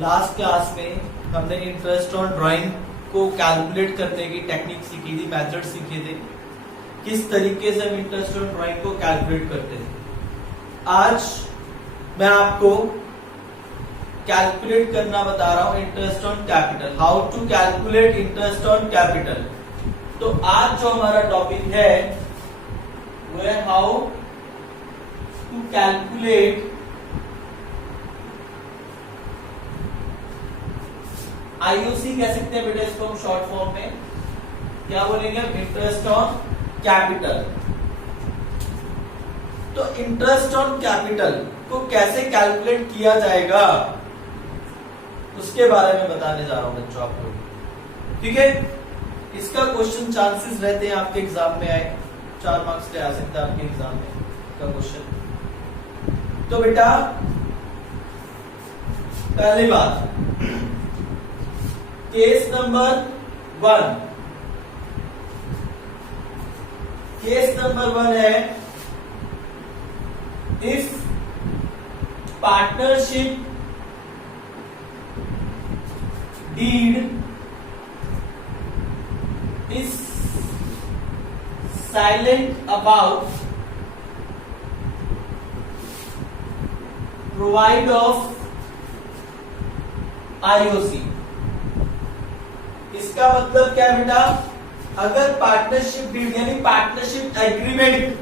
Last class में हमने interest on drawing को कैलकुलेट करने की टेक्निक सीखी थी, मेथड सीखे थे, किस तरीके से हम इंटरेस्ट ऑन ड्राइंग को कैलकुलेट करते थे। आज मैं आपको कैलकुलेट करना बता रहा हूं interest on capital, how to calculate interest on capital. तो आज जो हमारा टॉपिक है वो है हाउ टू कैलकुलेट आईओसी कह सकते हैं बेटा इसको हम शॉर्ट फॉर्म में क्या बोलेंगे, इंटरेस्ट ऑन कैपिटल। तो इंटरेस्ट ऑन कैपिटल को कैसे कैलकुलेट किया जाएगा उसके बारे में बताने जा रहा हूं बच्चों आपको, ठीक है। इसका क्वेश्चन चांसेस रहते हैं आपके एग्जाम में आए, 4 मार्क्स पे आ सकता है आपके एग्जाम में का क्वेश्चन। तो बेटा पहली बात, केस नंबर 1, केस नंबर 1 है if partnership deed is silent about provide of IOC। इसका मतलब क्या है बेटा, अगर पार्टनरशिप डीड यानी पार्टनरशिप एग्रीमेंट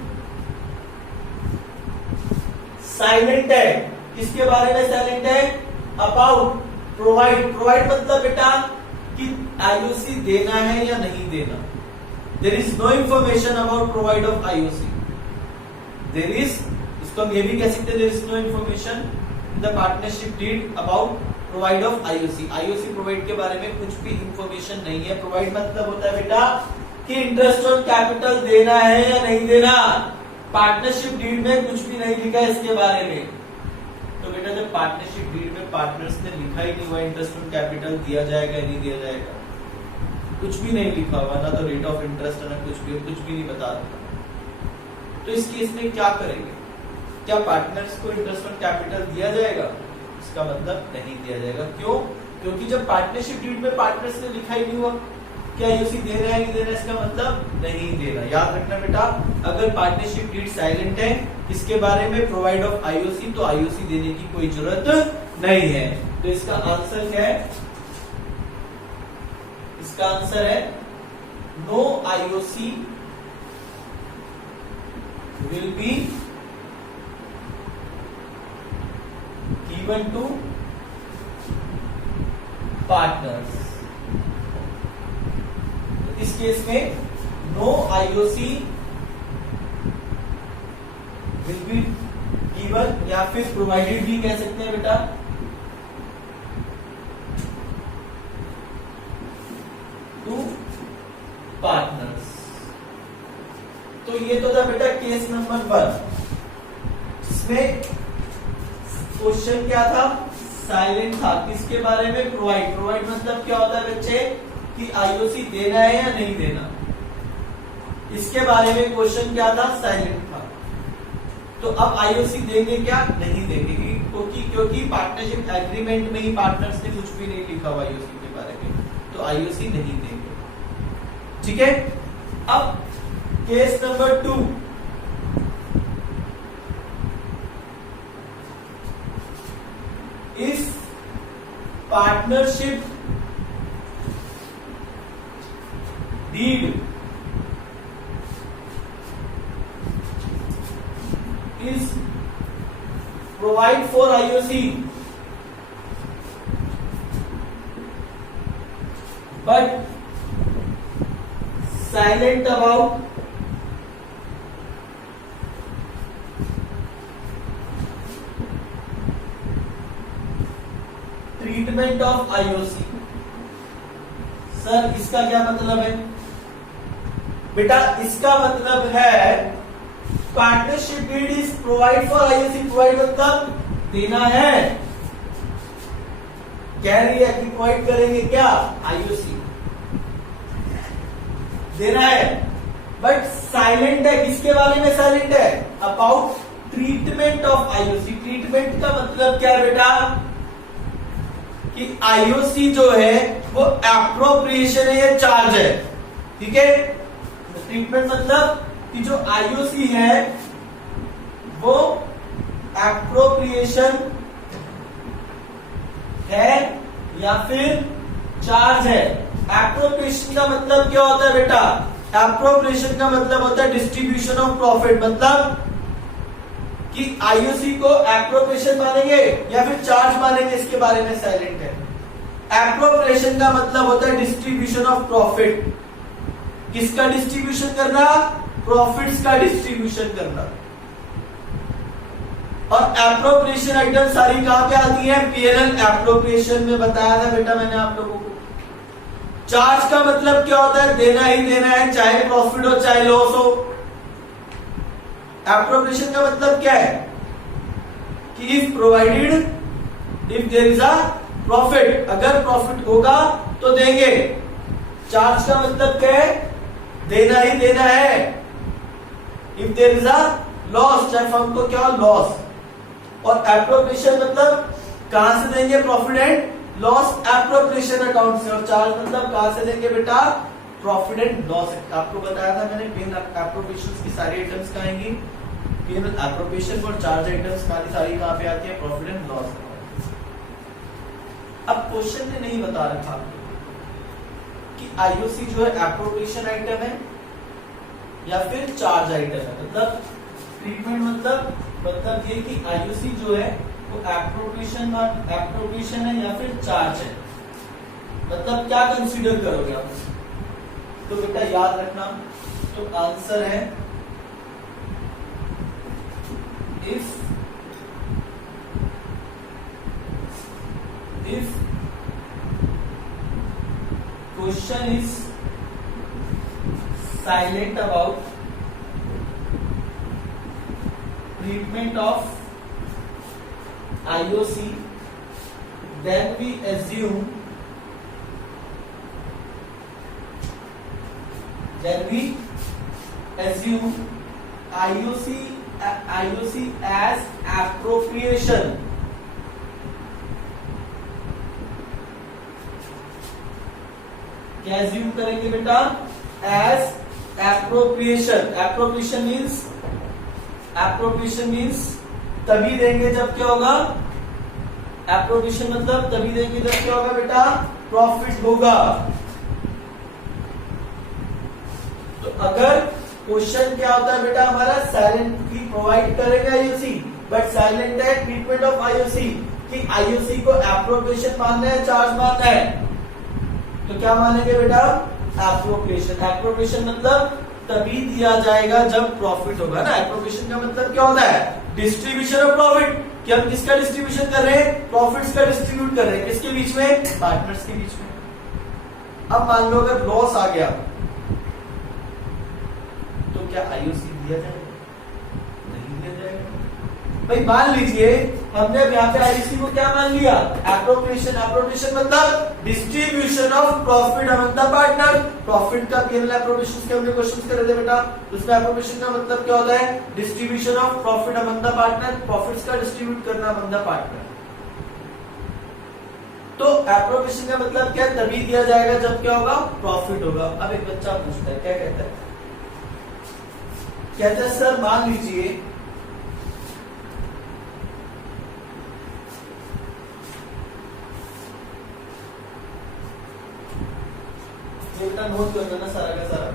साइलेंट है, किसके बारे में साइलेंट है, अबाउट प्रोवाइड। प्रोवाइड मतलब बेटा कि आईओसी देना है या नहीं देना। There is no information about provide of IOC. There is, इसको हम ये भी कह सकते हैं, there is no information in the partnership deed about provide of IOC. IOC provide के बारे में कुछ भी इंफॉर्मेशन नहीं है। प्रोवाइड मतलब होता है बेटा कि इंटरेस्ट ऑन कैपिटल देना है या नहीं देना। पार्टनरशिप डीड में कुछ भी नहीं लिखा है इसके बारे में। तो बेटा जब पार्टनरशिप डीड में पार्टनर्स ने लिखा ही नहीं हुआ इंटरेस्ट ऑन कैपिटल दिया जाएगा नहीं दिया जाएगा, कुछ भी नहीं लिखा हुआ, ना तो रेट ऑफ इंटरेस्ट है ना कुछ भी नहीं बता रहा। तो इस केस में क्या करेंगे, क्या पार्टनर्स को इंटरेस्ट ऑन कैपिटल दिया जाएगा? इसका मतलब नहीं दिया जाएगा। क्यों? क्योंकि जब पार्टनरशिप डीड में पार्टनर्स ने लिखा ही नहीं हुआ, क्या आईओसी दे रहा है नहीं दे रहा है, इसका मतलब नहीं देना। याद रखना बेटा, अगर पार्टनरशिप डीड साइलेंट है इसके बारे में प्रोवाइड ऑफ आईओसी, तो आईओसी देने की कोई जरूरत नहीं है। तो इसका आंसर क्या है? इसका आंसर है no IOC will be given to partners. इस केस में no IOC will be given या फिर प्रोवाइडेड भी कह सकते हैं बेटा, टू पार्टनर्स। तो ये तो था बेटा केस नंबर 1, जिसमें क्वेश्चन क्या था, साइलेंट था। किसके बारे में? प्रोवाइड। प्रोवाइड मतलब क्या होता है बच्चे कि आईओसी देना है या नहीं देना, इसके बारे में क्वेश्चन क्या था, साइलेंट था। तो अब आईओसी देंगे क्या? नहीं देंगे, क्योंकि पार्टनरशिप एग्रीमेंट में ही पार्टनर्स ने कुछ भी नहीं लिखा हुआ आईओसी के बारे में, तो आईओसी नहीं देंगे, ठीक है। अब केस नंबर 2, इस partnership deed is provide for IOC but silent about treatment of IOC। Sir इसका क्या मतलब है बेटा? इसका मतलब है partnership deed is provide for IOC. Provide मतलब देना है, कह रही है कि प्रोवाइड करेंगे क्या, आईओसी देना है, बट साइलेंट है। किसके बारे में साइलेंट है? About treatment of IOC. Treatment का मतलब क्या है बेटा? कि आईओसी जो है वो एप्रोप्रिएशन है या चार्ज है। ठीक है, ट्रीटमेंट मतलब कि जो आईओसी है वो एप्रोप्रिएशन है या फिर चार्ज है। एप्रोप्रिएशन का मतलब क्या होता है बेटा? एप्रोप्रिएशन का मतलब होता है डिस्ट्रीब्यूशन ऑफ प्रॉफिट, मतलब कि आईओसी को एप्रोप्रिएशन मानेंगे या फिर चार्ज मानेंगे, इसके बारे में साइलेंट है। एप्रोप्रिएशन का मतलब होता है डिस्ट्रीब्यूशन ऑफ प्रॉफिट। किसका डिस्ट्रीब्यूशन करना? प्रॉफिट्स का डिस्ट्रीब्यूशन करना। और एप्रोप्रिएशन आइटम सारी कहां पे आती है? पीएनएल एप्रोप्रिएशन में बताया था बेटा मैंने आप लोगों को। चार्ज का मतलब क्या होता है? देना ही देना है, चाहे प्रॉफिट हो चाहे लॉस हो। एप्रोप्रिएशन का मतलब क्या है? कि if provided, if there is a profit, अगर प्रॉफिट होगा तो देंगे। चार्ज का मतलब क्या है? देना ही देना है। If there is a loss, चाहे फर्म को क्या हो, लॉस। और एप्रोप्रिएशन मतलब कहां से देंगे? Profit and loss appropriation account से। और चार्ज मतलब कहां से देंगे बेटा? Profit and loss. आपको बताया था मैंने पेन एप्रोप्रिएशन की सारी आइटम्स कहां आएंगी? पेन एप्रोप्रिएशन और चार्ज आइटम्स सारी कहां पे आती है? Profit and loss. अब क्वेश्चन ने नहीं बता रखा कि आईओसी जो है एप्रोप्रिएशन आइटम है या फिर चार्ज आइटम है। मतलब ट्रीटमेंट मतलब ये कि आईओसी जो है वो एप्रोप्रिएशन है या फिर चार्ज है। मतलब क्या कंसीडर करोगे आप? तो बेटा याद रखना, तो आंसर है if question is silent about treatment of IOC, then we assume IOC as appropriation. क्या assume करेंगे बेटा? As appropriation. Appropriation means तभी देंगे जब क्या होगा? एप्रोप्रिएशन मतलब तभी देंगे जब क्या होगा बेटा? प्रॉफिट होगा। तो अगर क्वेश्चन क्या होता है बेटा हमारा? साइलेंट की प्रोवाइड करेगा आईओसी, बट साइलेंट है ट्रीटमेंट ऑफ आईओसी, कि आईओसी को एप्रोप्रिएशन मानना है, चार्ज मानना है। तो क्या मानेंगे बेटा? एप्रोप्रिएशन। एप्रोप्रिएशन मतलब तभी दिया जाएगा जब प्रॉफिट होगा ना। एप्रोप्रिएशन का मतलब क्या होता है? डिस्ट्रीब्यूशन ऑफ प्रॉफिट, कि हम किसका डिस्ट्रीब्यूशन कर रहे हैं? प्रॉफिट्स का डिस्ट्रीब्यूट कर रहे हैं। किसके बीच में? पार्टनर्स के बीच में। अब मान लो अगर लॉस आ गया तो क्या आईओसी दिया जाएगा? नहीं दिया जाएगा। भाई मान लीजिए हमने यहाँ पे आईओसी को क्या मान लिया? एप्रोप्रिएशन। एप्रोप्रिएशन मतलब distribution of profit among the partner. Profit का पीएनएल एप्रोप्रिएशन के हमने क्वेश्चन करे थे बेटा। उसमें एप्रोप्रिएशन का मतलब क्या होता है? Distribution of profit among the partner, profits का डिस्ट्रीब्यूट करना अमंग द पार्टनर। तो एप्रोप्रिएशन का मतलब क्या? तभी दिया जाएगा जब क्या होगा? प्रॉफिट होगा। अब एक बच्चा पूछता है, क्या कहता है? कहता है सर मान लीजिए बेटा नोट कर लेना सारा का सारा,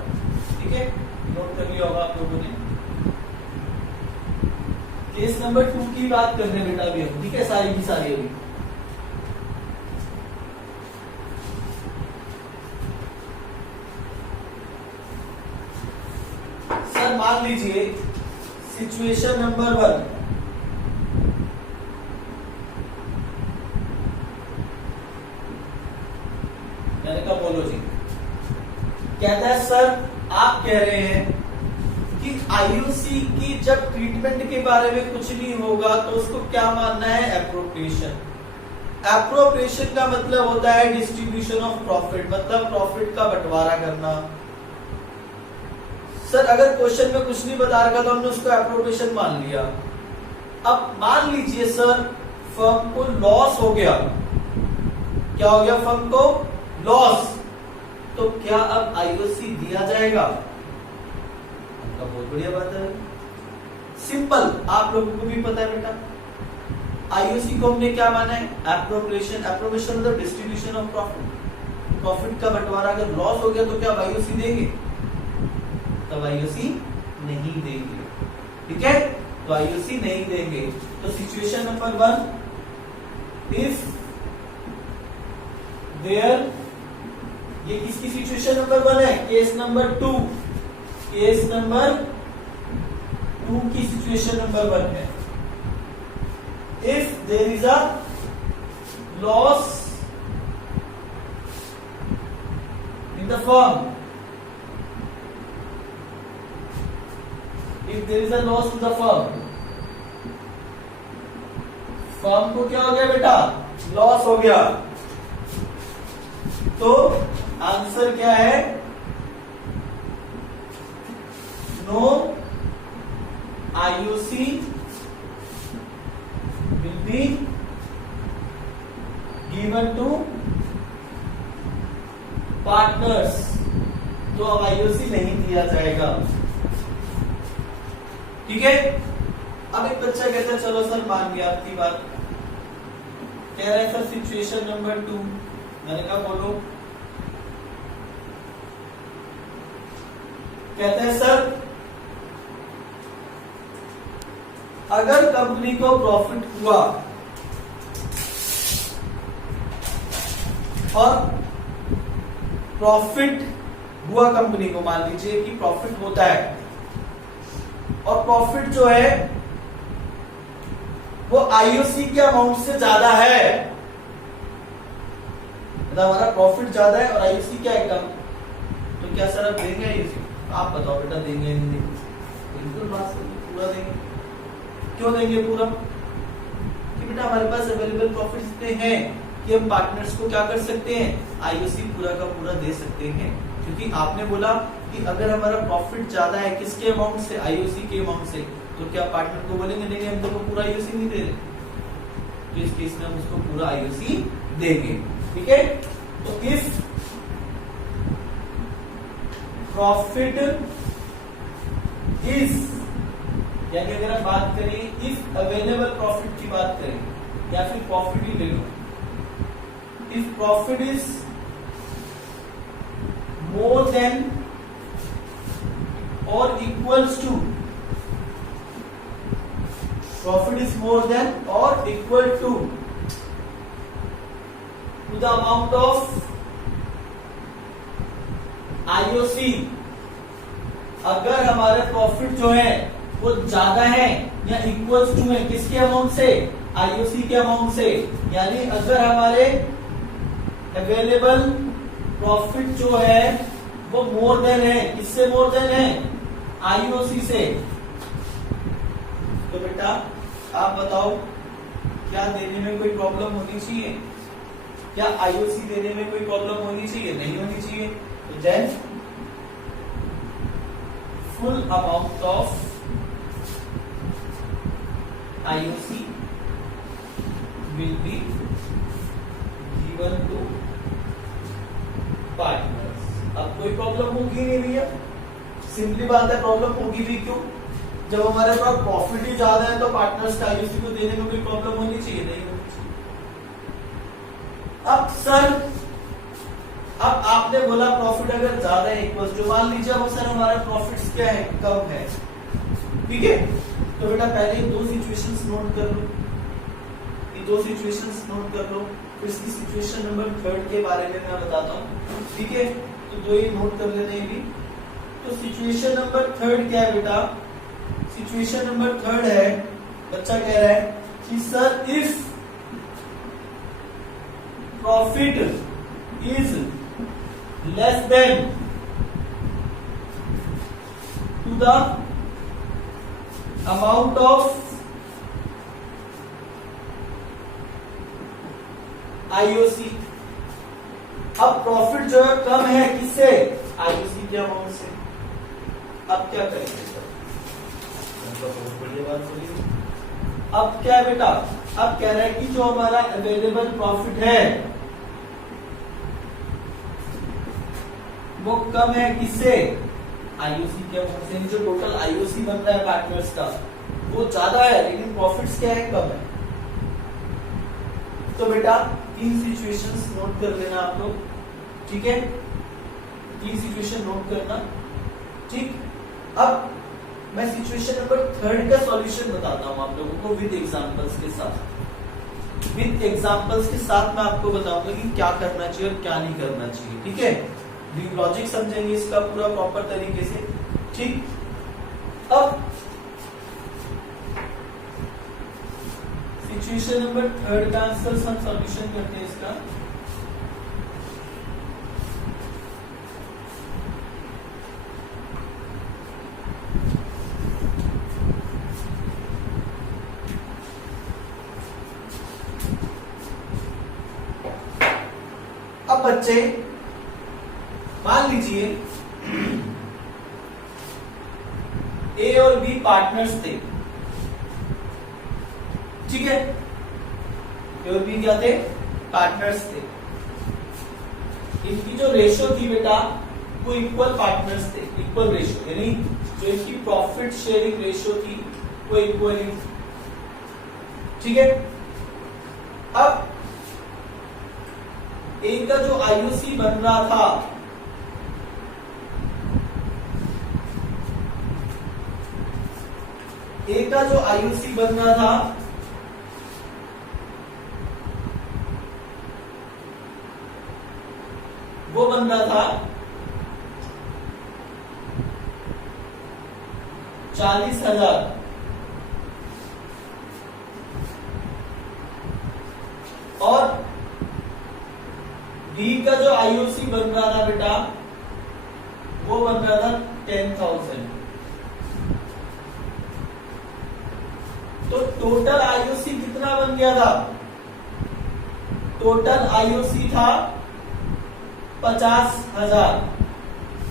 ठीक है? नोट कर लिया होगा आप लोगों ने। केस नंबर 2 की बात कर रहे हैं बेटा अभी हम, ठीक है? सारी की सारी अभी। सर मान लीजिए सिचुएशन नंबर 1, मैंने कहा बोलो जी। कहता है सर आप कह रहे हैं कि आईओसी की जब ट्रीटमेंट के बारे में कुछ नहीं होगा तो उसको क्या मानना है? एप्रोप्रिएशन। एप्रोप्रिएशन का मतलब होता है डिस्ट्रीब्यूशन ऑफ प्रॉफिट, मतलब प्रॉफिट का बंटवारा करना। सर अगर क्वेश्चन में कुछ नहीं बता रखा तो हमने उसको एप्रोप्रिएशन मान लिया। अब मान लीजिए सर फर्म को लॉस हो गया, क्या हो गया फर्म को लॉस, तो क्या अब आईओसी दिया जाएगा? आपका बहुत बढ़िया बात है, सिंपल, आप लोगों को भी पता है बेटा। आईओसी को हमने क्या माना है? एप्रोप्रिएशन, एप्रोप्रिएशन मतलब डिस्ट्रीब्यूशन ऑफ प्रॉफिट। प्रॉफिट का बंटवारा अगर लॉस हो गया तो क्या आईओसी देंगे? तब आईओसी नहीं देंगे, ठीक है, तो आईओसी नहीं देंगे। तो सिचुएशन नंबर 1, इफ देयर, ये किसकी सिचुएशन नंबर 1 है? केस नंबर 2, केस नंबर 2 की सिचुएशन नंबर 1 है। If there is a loss in the firm, if there is a loss to the firm, firm को क्या हो गया बेटा? लॉस हो गया, तो आंसर क्या है? No IOC will be given to partners, तो अब आईओसी नहीं दिया जाएगा, ठीक है। अब एक बच्चा कहता है चलो सर मान गया आपकी बात, कह रहा है सर सिचुएशन नंबर 2, मैंने कहा बोलो, कहते हैं सर अगर कंपनी को प्रॉफिट हुआ और प्रॉफिट हुआ कंपनी को, मान लीजिए कि प्रॉफिट होता है और प्रॉफिट जो है वो आईओसी के अमाउंट से ज्यादा है, मतलब हमारा प्रॉफिट ज्यादा है और आईओसी क्या है कम, तो क्या सर अब देंगे आईओसी? आप बताओ बेटा, देंगे या नहीं देंगे? बिल्कुल बात सही, पूरा देंगे। क्यों देंगे पूरा? कि बेटा हमारे पास अवेलेबल प्रॉफिट इतने हैं कि हम पार्टनर्स को क्या कर सकते हैं? आईओसी पूरा का पूरा दे सकते हैं, क्योंकि आपने बोला कि अगर हमारा प्रॉफिट ज्यादा है किसके अमाउंट से? आईओसी के अमाउंट से, तो क्या पार्टनर को बोलेंगे नहीं हम तो पूरा आईओसी नहीं दे रहे? तो इस केस में हम उसको पूरा आईओसी देंगे, ठीक है। तो इफ प्रॉफिट इज, यानी अगर हम बात करें इफ अवेलेबल प्रॉफिट की बात करें या फिर प्रॉफिट ही ले लो, if profit is more than or equals to, profit is more than or equal to the amount of IOC, अगर हमारे प्रॉफिट जो है वो ज्यादा है या इक्वल्स टू है किसके अमाउंट से? आईओसी के अमाउंट से, यानी अगर हमारे अवेलेबल प्रॉफिट जो है वो मोर देन है, किससे मोर देन है? आईओसी से, तो बेटा आप बताओ क्या देने में कोई प्रॉब्लम होनी चाहिए? क्या आईओसी देने में कोई प्रॉब्लम होनी चाहिए? नहीं होनी चाहिए। तो then full amount of IOC will be given to partners. अब कोई प्रॉब्लम होगी नहीं भैया, सिंपली बात है, प्रॉब्लम होगी भी क्यों? जब हमारे पास प्रॉफिट ही ज्यादा है तो पार्टनर्स का आईओसी को देने में कोई प्रॉब्लम होनी चाहिए? नहीं होनी चाहिए। अब सर, अब आपने बोला प्रॉफिट अगर ज्यादा है इक्वल, जो मान लीजिए अब सर हमारा प्रॉफिट क्या है? कम है, ठीक है। तो बेटा पहले दो सिचुएशंस नोट कर लो, ये दो सिचुएशंस नोट कर लो, फिर इसकी सिचुएशन नंबर 3 के बारे में मैं बताता हूँ, ठीक है। तो दो ही नोट कर लेते हैं भी। तो सिचुएशन नंबर 3 क्या है बेटा? सिचुएशन नंबर 3 है, बच्चा कह रहा है कि sir if profit is less than to the amount of IOC. अब प्रॉफिट जो है कम है किससे? आईओसी के अमाउंट से। अब क्या करेंगे सर? बहुत बढ़िया बात बोली। अब क्या है बेटा? अब कह रहा है कि जो हमारा अवेलेबल प्रॉफिट है वो कम है किससे, आईओसी के अमाउंट से। जो टोटल आईओसी बन रहा है पार्टनर्स का वो ज्यादा है, लेकिन प्रॉफिट्स क्या है, कम है। तो बेटा 3 सिचुएशंस नोट कर लेना आप लोग, ठीक है, 3 सिचुएशन नोट करना, ठीक। अब मैं सिचुएशन नंबर 3 का सॉल्यूशन बताता हूं आप लोगों को विद एग्जांपल्स के साथ। विद एग्जांपल्स के साथ मैं आपको बताऊंगा कि क्या करना चाहिए और क्या नहीं करना चाहिए, ठीक है। लॉजिक समझेंगे इसका पूरा प्रॉपर तरीके से, ठीक। अब सिचुएशन नंबर 3 का आंसर हम सॉल्यूशन करते हैं इसका। अब बच्चे मान लीजिए ए और बी पार्टनर्स थे, ठीक है, ए और बी क्या थे, पार्टनर्स थे। इनकी जो रेशो थी बेटा वो इक्वल पार्टनर्स थे, इक्वल रेशो, यानी जो इनकी प्रॉफिट शेयरिंग रेशो थी वो इक्वल ही, ठीक है। अब ए का जो आईओसी बन रहा था ए का जो आईओसी बन रहा था वो बन रहा था 40,000, और डी का जो आईओसी बन रहा था बेटा वो बन रहा था 10,000। तो टोटल आईओसी कितना बन गया था, टोटल आईओसी था 50,000,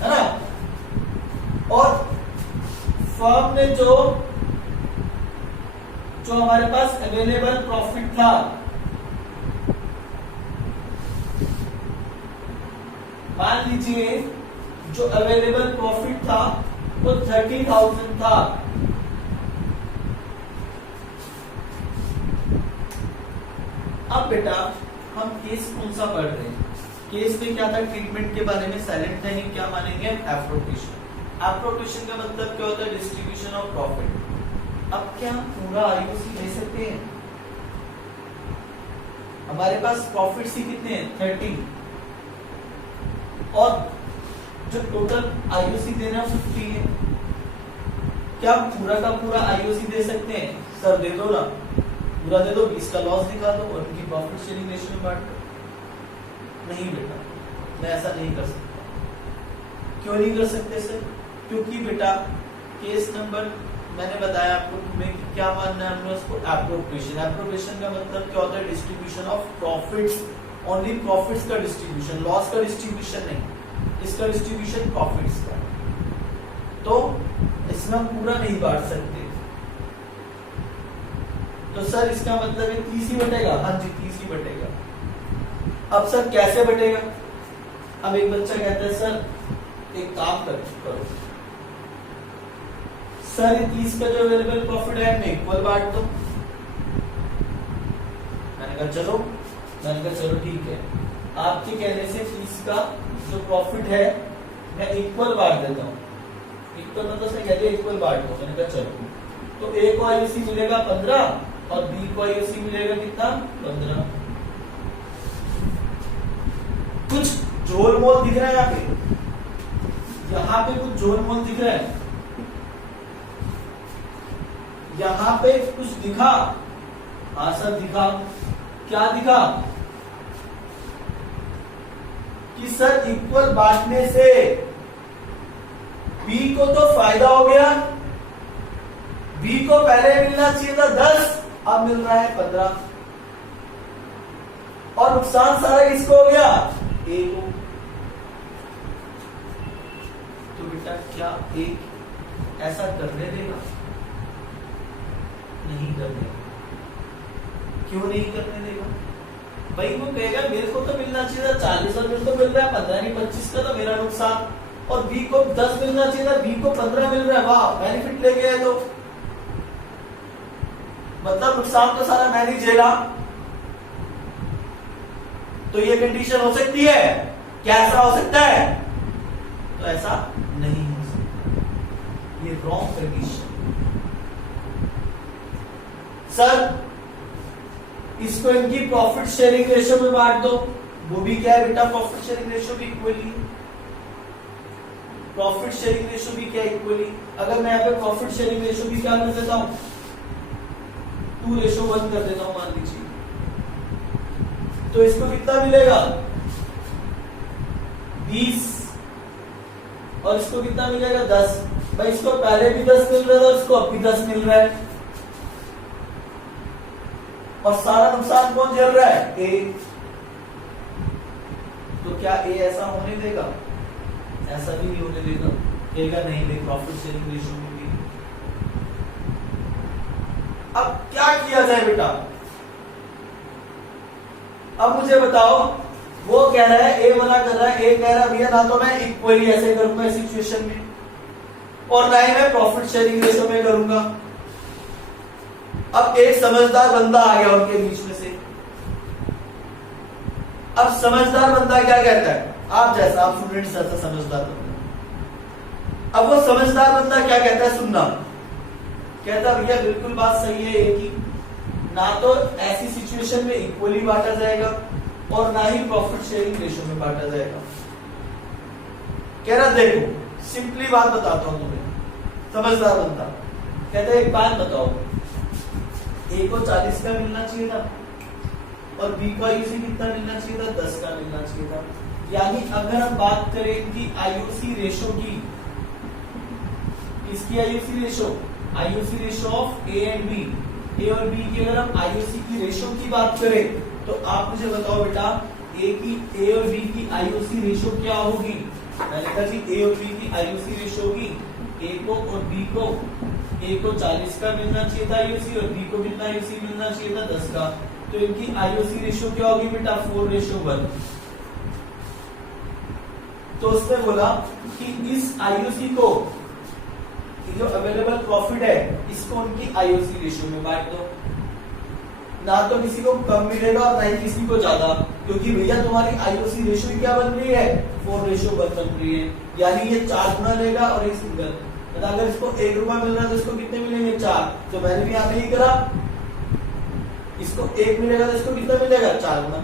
है ना। और फर्म ने जो हमारे पास अवेलेबल प्रॉफिट था मान लीजिए जो अवेलेबल प्रॉफिट था वो 30,000 था। अब बेटा हम केस कौन सा पढ़ रहे हैं, केस में क्या था, ट्रीटमेंट के बारे में साइलेंट है, क्या मानेंगे, एप्रोप्रिएशन। एप्रोप्रिएशन का मतलब क्या होता है, डिस्ट्रीब्यूशन ऑफ प्रॉफिट। अब क्या हम पूरा आईओसी ले सकते हैं, हमारे पास प्रॉफिट ही कितने हैं 30, और जो टोटल आईओसी देना 50 है, क्या पूरा का पूरा आईओसी दे सकते हैं, सर दे दो ना, पूरा दे दो, 20 का लॉस दिखा दो और उनकी प्रॉफिट शेयरिंग रेशियो में बांट दो। नहीं बेटा, मैं ऐसा नहीं कर सकता। क्यों नहीं कर सकते सर, क्योंकि बेटा केस नंबर मैंने बताया आपको तुम्हें कि क्या मानना है हमने उसको, एप्रोप्रिएशन। एप्रोप्रिएशन का मतलब क्या होता है, distribution of profits, only profits का डिस्ट्रीब्यूशन, लॉस का डिस्ट्रीब्यूशन नहीं, इसका डिस्ट्रीब्यूशन प्रॉफिट्स का। तो इसमें हम पूरा नहीं बांट सकते। तो सर इसका मतलब है 30 ही बटेगा, हाँ जी 30 ही बटेगा। अब सर कैसे बटेगा, अब एक बच्चा कहता है सर एक काम करो सर, 30 का जो अवेलेबल प्रॉफिट है मैं इक्वल बांट दो। मैंने कहा चलो ठीक है, आपके कहने से 30 का जो प्रॉफिट है मैं इक्वल बांट देता हूँ। इक्वल मतलब उसने कह दिया इक्वल बांट दो, मैंने कहा चलो। तो ए को आईओसी मिलेगा 15 और बी को आईओसी मिलेगा कितना, 15। कुछ झोल मोल दिख रहा है यहाँ पे कुछ झोल मोल दिख रहा है, यहाँ पे कुछ दिखा, हाँ सर दिखा, क्या दिखा कि सर इक्वल बांटने से बी को तो फायदा हो गया, बी को पहले मिलना चाहिए था 10, अब मिल रहा है 15, और नुकसान सारा किसको हो गया, ए को। तो बेटा क्या एक ऐसा करने देगा, नहीं करने देगा। क्यों नहीं करने देगा, भाई वो कहेगा मेरे को तो मिलना चाहिए था 40 और मेरे को मिल रहा है 15 नहीं 25 का, तो मेरा नुकसान। और बी को 10 मिलना चाहिए था, बी को 15 मिल रहा है, वाह बेनिफिट ले गया। तो मतलब नुकसान तो सारा मैं ही झेला। तो ये कंडीशन हो सकती है क्या? ऐसा हो सकता है? तो ऐसा नहीं हो सकता, ये रॉन्ग कंडीशन। सर इसको इनकी प्रॉफिट शेयरिंग रेशियो में बांट दो, वो भी क्या है बेटा? प्रॉफिट शेयरिंग रेशियो भी इक्वली, प्रॉफिट शेयरिंग रेशियो भी क्या इक्वली। अगर मैं यहाँ पे प्रॉफिट शेयरिंग रेशियो भी क्या कर देता हूं, 2:1 कर देता हूं मान लीजिए, तो इसको कितना मिलेगा? 20 और इसको कितना मिलेगा? 10। भाई इसको पहले भी 10 मिल रहा था, इसको अब भी 10 मिल रहा है, और सारा नुकसान कौन झेल रहा है? ए। तो क्या ए ऐसा होने देगा? ऐसा भी नहीं होने देगा, कहेगा नहीं भाई प्रॉफिट शेयरिंग रेशियो में भी। अब क्या किया जाए बेटा? अब मुझे बताओ, वो कह रहा है ए मना कर रहा है, ए कह रहा है भैया ना तो मैं इक्वली ऐसे करूंगा इस सिचुएशन में, और ना ही मैं प्रॉफिट शेयरिंग रेशियो में करूंगा। अब एक समझदार बंदा आ गया उनके बीच में से। अब समझदार बंदा क्या कहता है? आप जैसा, आप स्टूडेंट जैसा समझदार बंदा। अब वो समझदार बंदा क्या कहता है? सुनना, कहता भैया बिल्कुल बात सही है एक ही, ना तो ऐसी सिचुएशन में इक्वली बांटा जाएगा और ना ही प्रॉफिट शेयरिंग रेशियो में बांटा जाएगा। कह रहा देखो सिंपली बात बताता हूं तुम्हें। समझदार बंदा कहता है एक बात बताओ, ए को 40 का मिलना चाहिए था और बी को आईयूसी कितना मिलना चाहिए था? 10 का मिलना चाहिए था। यानी अगर हम बात करें कि आईयूसी रेशियो की, इसकी IUC ratio of A and B, A और बी की अगर हम आईयूसी की रेशियो की बात करें, तो आप मुझे बताओ बेटा ए और बी की आईयूसी रेशियो क्या होगी? मैंने कहा जी ए और बी की आईयूसी रेशियो होगी, ए को और बी को, ए को 40 का मिलना चाहिए था आईयूसी और बी को कितना आईयूसी मिलना चाहिए था? 10 का। तो इनकी आईयूसी रेशियो क्या होगी बेटा? 4:1। तो उसने बोला कि इस आईयूसी को, जो अवेलेबल प्रॉफिट है, इसको उनकी आईयूसी रेशियो में बांट दो। ना तो किसी को कम मिलेगा और ना ही किसी को ज्यादा, क्योंकि भैया तुम्हारी आईयूसी रेशियो क्या बन रही है? 4:1 बन रही है। यानी ये 4 गुना लेगा और एक सिंगल। तो अगर इसको 1 रुपया मिल रहा है तो इसको कितने मिलेंगे? 4। तो मैंने भी यहाँ पे ही करा, इसको 1 मिलेगा तो इसको कितना मिलेगा? 4 गुना।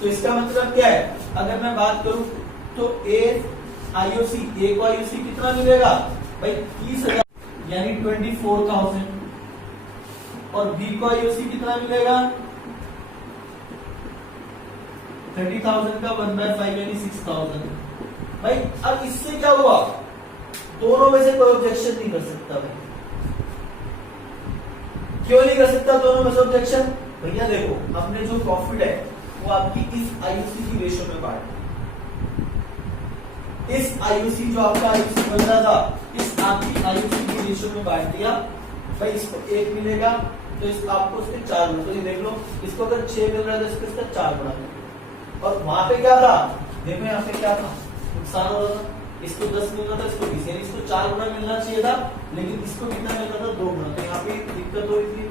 तो इसका मतलब क्या है? अगर मैं बात करूं तो ए को आईयूसी कितना मिलेगा भाई? 30,000 यानी 24,000, और बी को आईयूसी कितना मिलेगा? 30,000 का 1/5 यानी 6,000। भाई अब इससे क्या हुआ? दोनों में से कोई ऑब्जेक्शन नहीं कर सकता भाई। क्यों नहीं कर सकता दोनों में से ऑब्जेक्शन? भैया देखो, हमने जो प्रॉफिट है वो आपकी इस आईयूसी की रेशियो में बांटा, इस आईयूसी जो आपका आईयूसी बन रहा था, इस आपकी आईयूसी की रेशियो में बांट दिया। भाई इसको 1 मिलेगा तो इस आपको उसके 4 गुना। तो ये देख लो, इसको अगर 6 मिल रहा है तो इसको इसका 4 गुना। और वहां पे क्या था? देखो यहाँ पे क्या था? नुकसान हो रहा था। इसको 10 मिल रहा था, इसको 20, यानी इसको 4 गुना मिलना चाहिए था, लेकिन इसको कितना मिल रहा था? 2 गुना। तो यहाँ पे दिक्कत हो रही थी।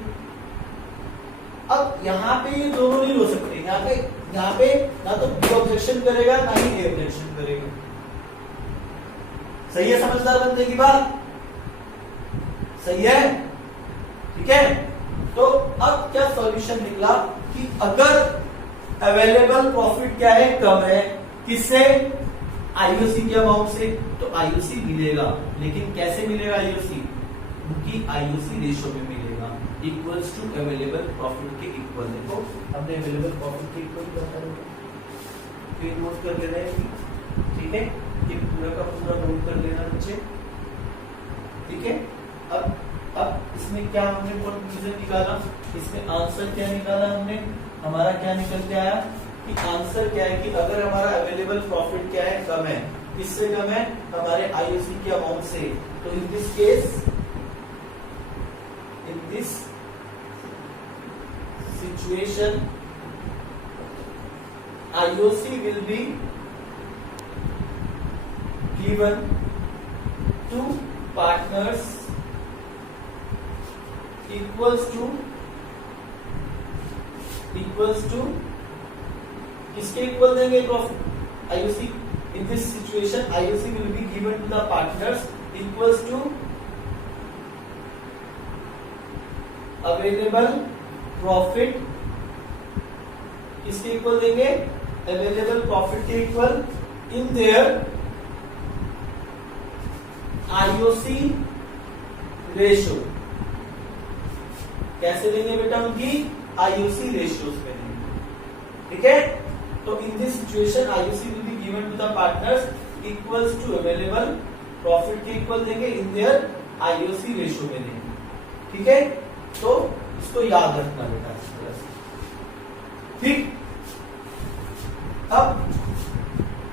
अब यहाँ पे ये दोनों नहीं हो सकते। यहाँ पे ना तो बी ऑब्जेक्शन करेगा ना ही ए ऑब्जेक्शन करेगा। सही है समझदार बंदे की बात? सही है, ठीक है। तो अब क्या सॉल्यूशन निकला कि अगर अवेलेबल प्रॉफिट क्या है? कम है। किससे? आईयूसी के अमाउंट से। तो आईयूसी मिलेगा, लेकिन कैसे मिलेगा आईयूसी? उनकी आईयूसी रेशियो में मिलेगा, इक्वल्स टू अवेलेबल प्रॉफिट के इक्वल। देखो हमने अवेलेबल प्रॉफिट के इक्वल बताया, फिर नोट कर लेना है, ठीक है? ये पूरा का पूरा नोट कर लेना बच्चे, ठीक है? अब इसमें क्या हमने कंक्लूजन निकाला? इसमें आंसर क्या निकाला हमने? हमारा क्या निकल के आया कि आंसर क्या है कि अगर हमारा अवेलेबल प्रॉफिट क्या है? कम है। किससे कम है? हमारे आईयूसी के अमाउंट से। तो in this case, in this situation IOC will be given to partners equals to किसके इक्वल देंगे profit IOC in this situation IOC will be given to the partners equals to available profit किसके equal देंगे available profit के equal in their IOC ratio कैसे देंगे बेटा उनकी IOC ratios में ठीक है तो in this situation IOC will be given to the partners equals to available profit के इक्वल देंगे इन देयर IOC रेशियो में देंगे ठीक है तो इसको याद रखना बेटा इस तरह से ठीक अब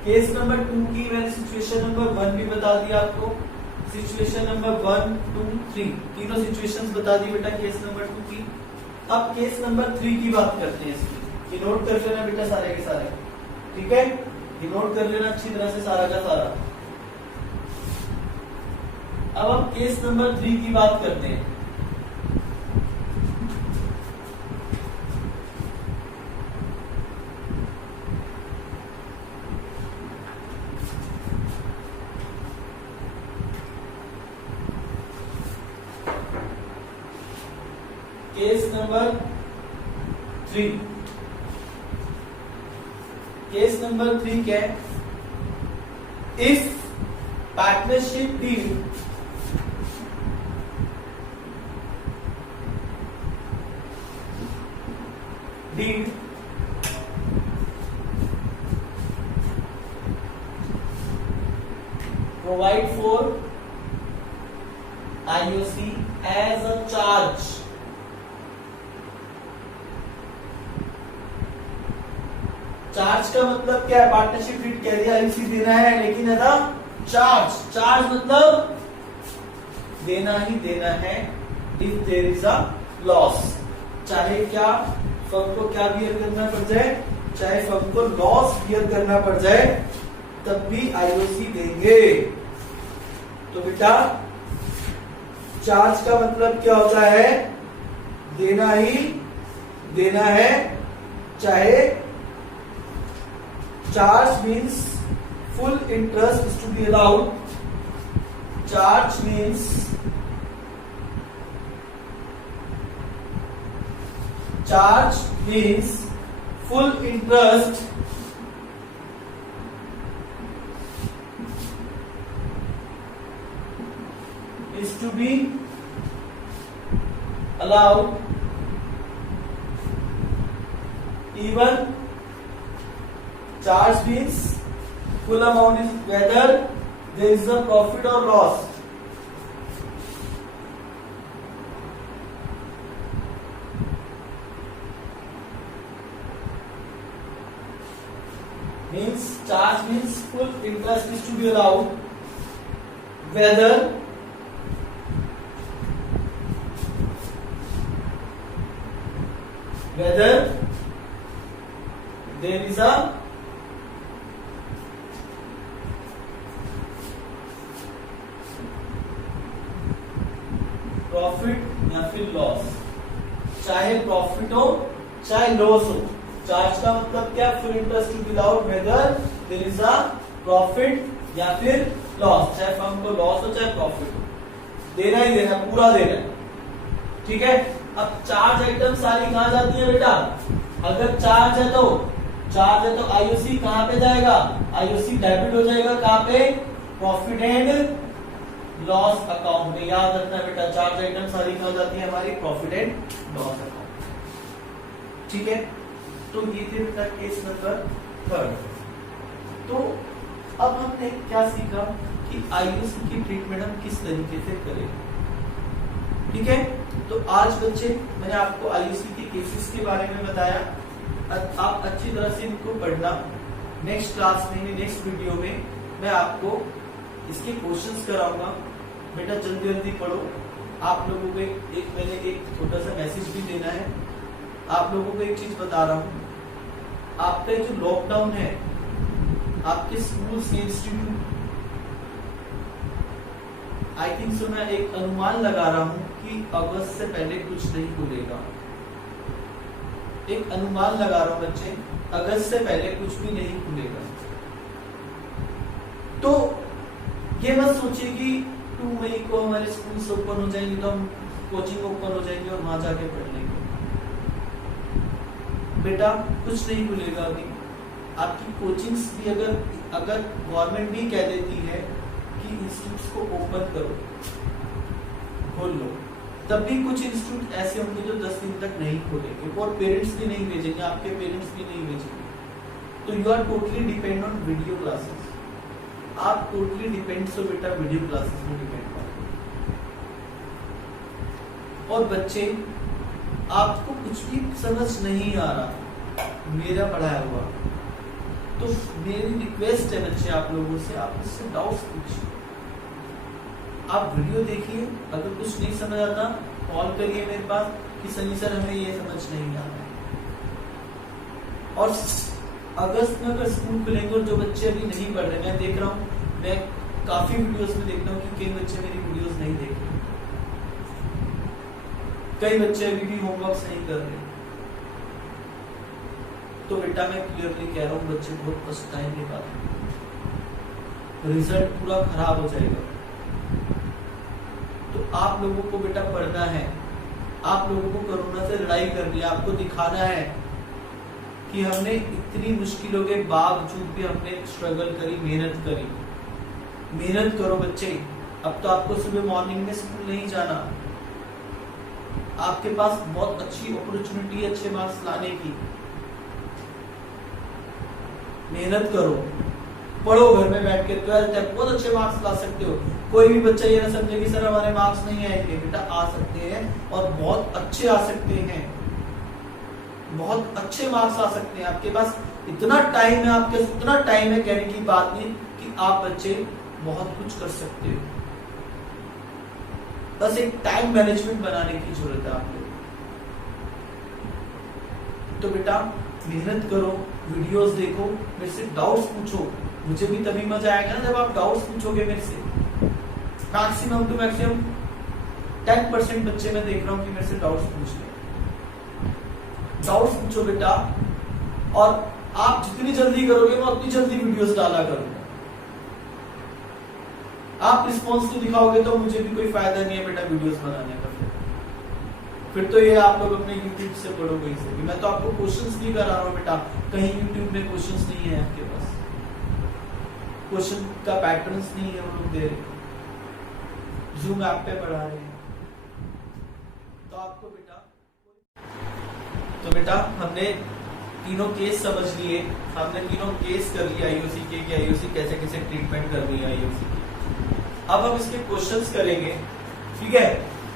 केस नंबर 2 की मैंने सिचुएशन नंबर 1 भी बता दिया आपको सिचुएशन नंबर 1 2 3 तीनों सिचुएशंस बता दी बेटा केस नंबर 2 की अब केस नंबर 3 की बात करते हैं इसकी नोट कर लेना बेटा सारे के सारे ठीक है नोट कर लेना अच्छी तरह से सारा का सारा अब हम केस नंबर 3 की बात करते हैं केस नंबर 3 केस नंबर 3 क्या है if partnership deed provide for IOC as a charge charge का मतलब क्या है पार्टनरशिप डीड कह दिया IOC देना है लेकिन है ना चार्ज मतलब देना ही देना है if there is a loss चाहे क्या फर्म को क्या बियर करना पड़ जाए चाहे फर्म को लॉस बियर करना पड़ जाए तब भी IOC देंगे तो बेटा चार्ज का मतलब क्या होता है देना ही देना है चाहे charge means full interest is to be allowed charge means full interest is to be allowed even charge means full amount is whether there is a profit or loss means charge means full interest is to be allowed whether there is a profit या फिर loss चाहे profit हो चाहे loss हो charge का मतलब क्या full interest to without whether there is a profit या फिर लॉस चाहे फर्म को लॉस हो चाहे प्रॉफिट हो देना ही देना पूरा देना ठीक है अब चार्ज आइटम सारी कहां जाती है बेटा अगर चार्ज है तो IOC कहां पे जाएगा IOC डेबिट हो जाएगा कहां पे प्रॉफिट एंड लॉस अकाउंट में याद रखना बेटा चार्ज आइटम सारी कहां जाती है हमारी प्रॉफिट एंड लॉस अकाउंट ठीक है तो ये थे बेटा केस नंबर 3 तो अब हमने क्या सीखा कि IOC की ट्रीटमेंट हम किस तरीके से करें ठीक है तो आज बच्चे मैंने आपको IOC के केसेस के बारे में बताया आप अच्छी तरह से इनको पढ़ना नेक्स्ट क्लास में नेक्स्ट वीडियो में मैं आपको इसके क्वेश्चंस कराऊंगा बेटा जल्दी जल्दी पढ़ो आप लोगों को मैंने एक छोटा सा मैसेज भी देना है आप लोगों को एक चीज बता रहा हूं आपका जो लॉकडाउन है, आपके स्कूल के इंस्टीट्यूट, आई थिंक सो मैं एक अनुमान लगा रहा हूं कि अगस्त से पहले कुछ नहीं खुलेगा। एक अनुमान लगा रहा हूं बच्चे, अगस्त से पहले कुछ भी नहीं खुलेगा। तो ये मत सोचिए कि 2 मई को हमारे स्कूल ओपन हो जाएंगे तो हम कोचिंग ओपन हो जाएंगे और वहां जाके पढ़ लेंगे। बेटा कुछ नहीं खुलेगा अभी। आपकी कोचिंग्स भी अगर गवर्नमेंट भी कह देती है कि इंस्टीट्यूट्स को ओपन करो, खोल लो, तब भी कुछ इंस्टीट्यूट ऐसे होंगे जो 10 दिन तक नहीं खोलेंगे और पेरेंट्स भी नहीं भेजेंगे, आपके पेरेंट्स भी नहीं भेजेंगे। तो you are totally depend on video classes. आप टोटली डिपेंड्स हो बेटा वीडियो क्लासेस में डिपेंड हो। और बच्चे आपको कुछ भी समझ नहीं आ रहा मेरा पढ़ाया हुआ, तो मेरी रिक्वेस्ट है बच्चे आप लोगों से, आप मुझसे डाउट्स पूछिए, आप वीडियो देखिए। अगर कुछ नहीं समझ आता कॉल करिए मेरे पास कि सनी सर हमें ये समझ नहीं आ रहा। और अगस्त में अगर स्कूल खुलेंगे और जो बच्चे अभी नहीं पढ़ रहे, मैं देख रहा हूँ, मैं काफी वीडियोस में देखता हूँ कि कई बच्चे मेरी वीडियोस नहीं देख रहे, कई बच्चे अभी भी होमवर्क नहीं कर रहे। तो बेटा मैं क्लियरली कह रहा हूँ बच्चे बहुत पछताएंगे, बाद रिजल्ट पूरा खराब हो जाएगा। तो आप लोगों को बेटा पढ़ना है, आप लोगों को कोरोना से लड़ाई करनी है, आपको दिखाना है कि हमने इतनी मुश्किलों के बावजूद भी हमने स्ट्रगल करी, मेहनत करी। मेहनत करो बच्चे। अब तो आपको सुबह मॉर्निंग में स्कूल नहीं जाना, आपके पास बहुत अच्छी अपॉर्चुनिटी है अच्छे मार्क्स लाने की। मेहनत करो, पढ़ो घर में बैठ के, 12th तक बहुत अच्छे मार्क्स ला सकते हो। कोई भी बच्चा ये ना समझे कि सर हमारे मार्क्स नहीं आएंगे, बेटा आ सकते हैं और बहुत अच्छे आ सकते हैं, बहुत अच्छे मार्क्स आ सकते हैं। आपके पास इतना टाइम है, आपके इतना टाइम है, कहने की बात नहीं कि आप बच्चे बहुत कुछ कर सकते हो। बस एक टाइम मैनेजमेंट बनाने की जरूरत है आप लोग। तो बेटा मेहनत करो, वीडियोस देखो, मेरे से डाउट्स पूछो। मुझे भी तभी मजा आएगा ना जब आप डाउट्स पूछोगे मेरे से। मैक्सिमम टू मैक्सिमम 10% बच्चे मैं देख रहा हूं कि मेरे से डाउट्स पूछ रहे। डाउट्स पूछो बेटा, और आप जितनी जल्दी करोगे मैं उतनी जल्दी वीडियोस डाला करूंगा। आप रिस्पॉन्स नहीं दिखाओगे तो मुझे भी कोई फायदा नहीं है बेटा वीडियोस बनाने का। फिर तो ये आप लोग अपने YouTube से पढ़ोगे ही सही। मैं तो आपको क्वेश्चंस नहीं करा रहा हूँ बेटा, कहीं YouTube में क्वेश्चंस नहीं है आपके पास, क्वेश्चन का पैटर्न्स नहीं है वो लोग दे रहे, जूम ऐप पे पढ़ा रहे हैं। तो आपको बेटा हमने तीनों केस समझ लिए, हमने तीनों केस कर लिए आईओसी के, कि आईओसी कैसे कैसे ट्रीटमेंट करनी है आईओसी की। अब हम इसके क्वेश्चंस करेंगे, ठीक है।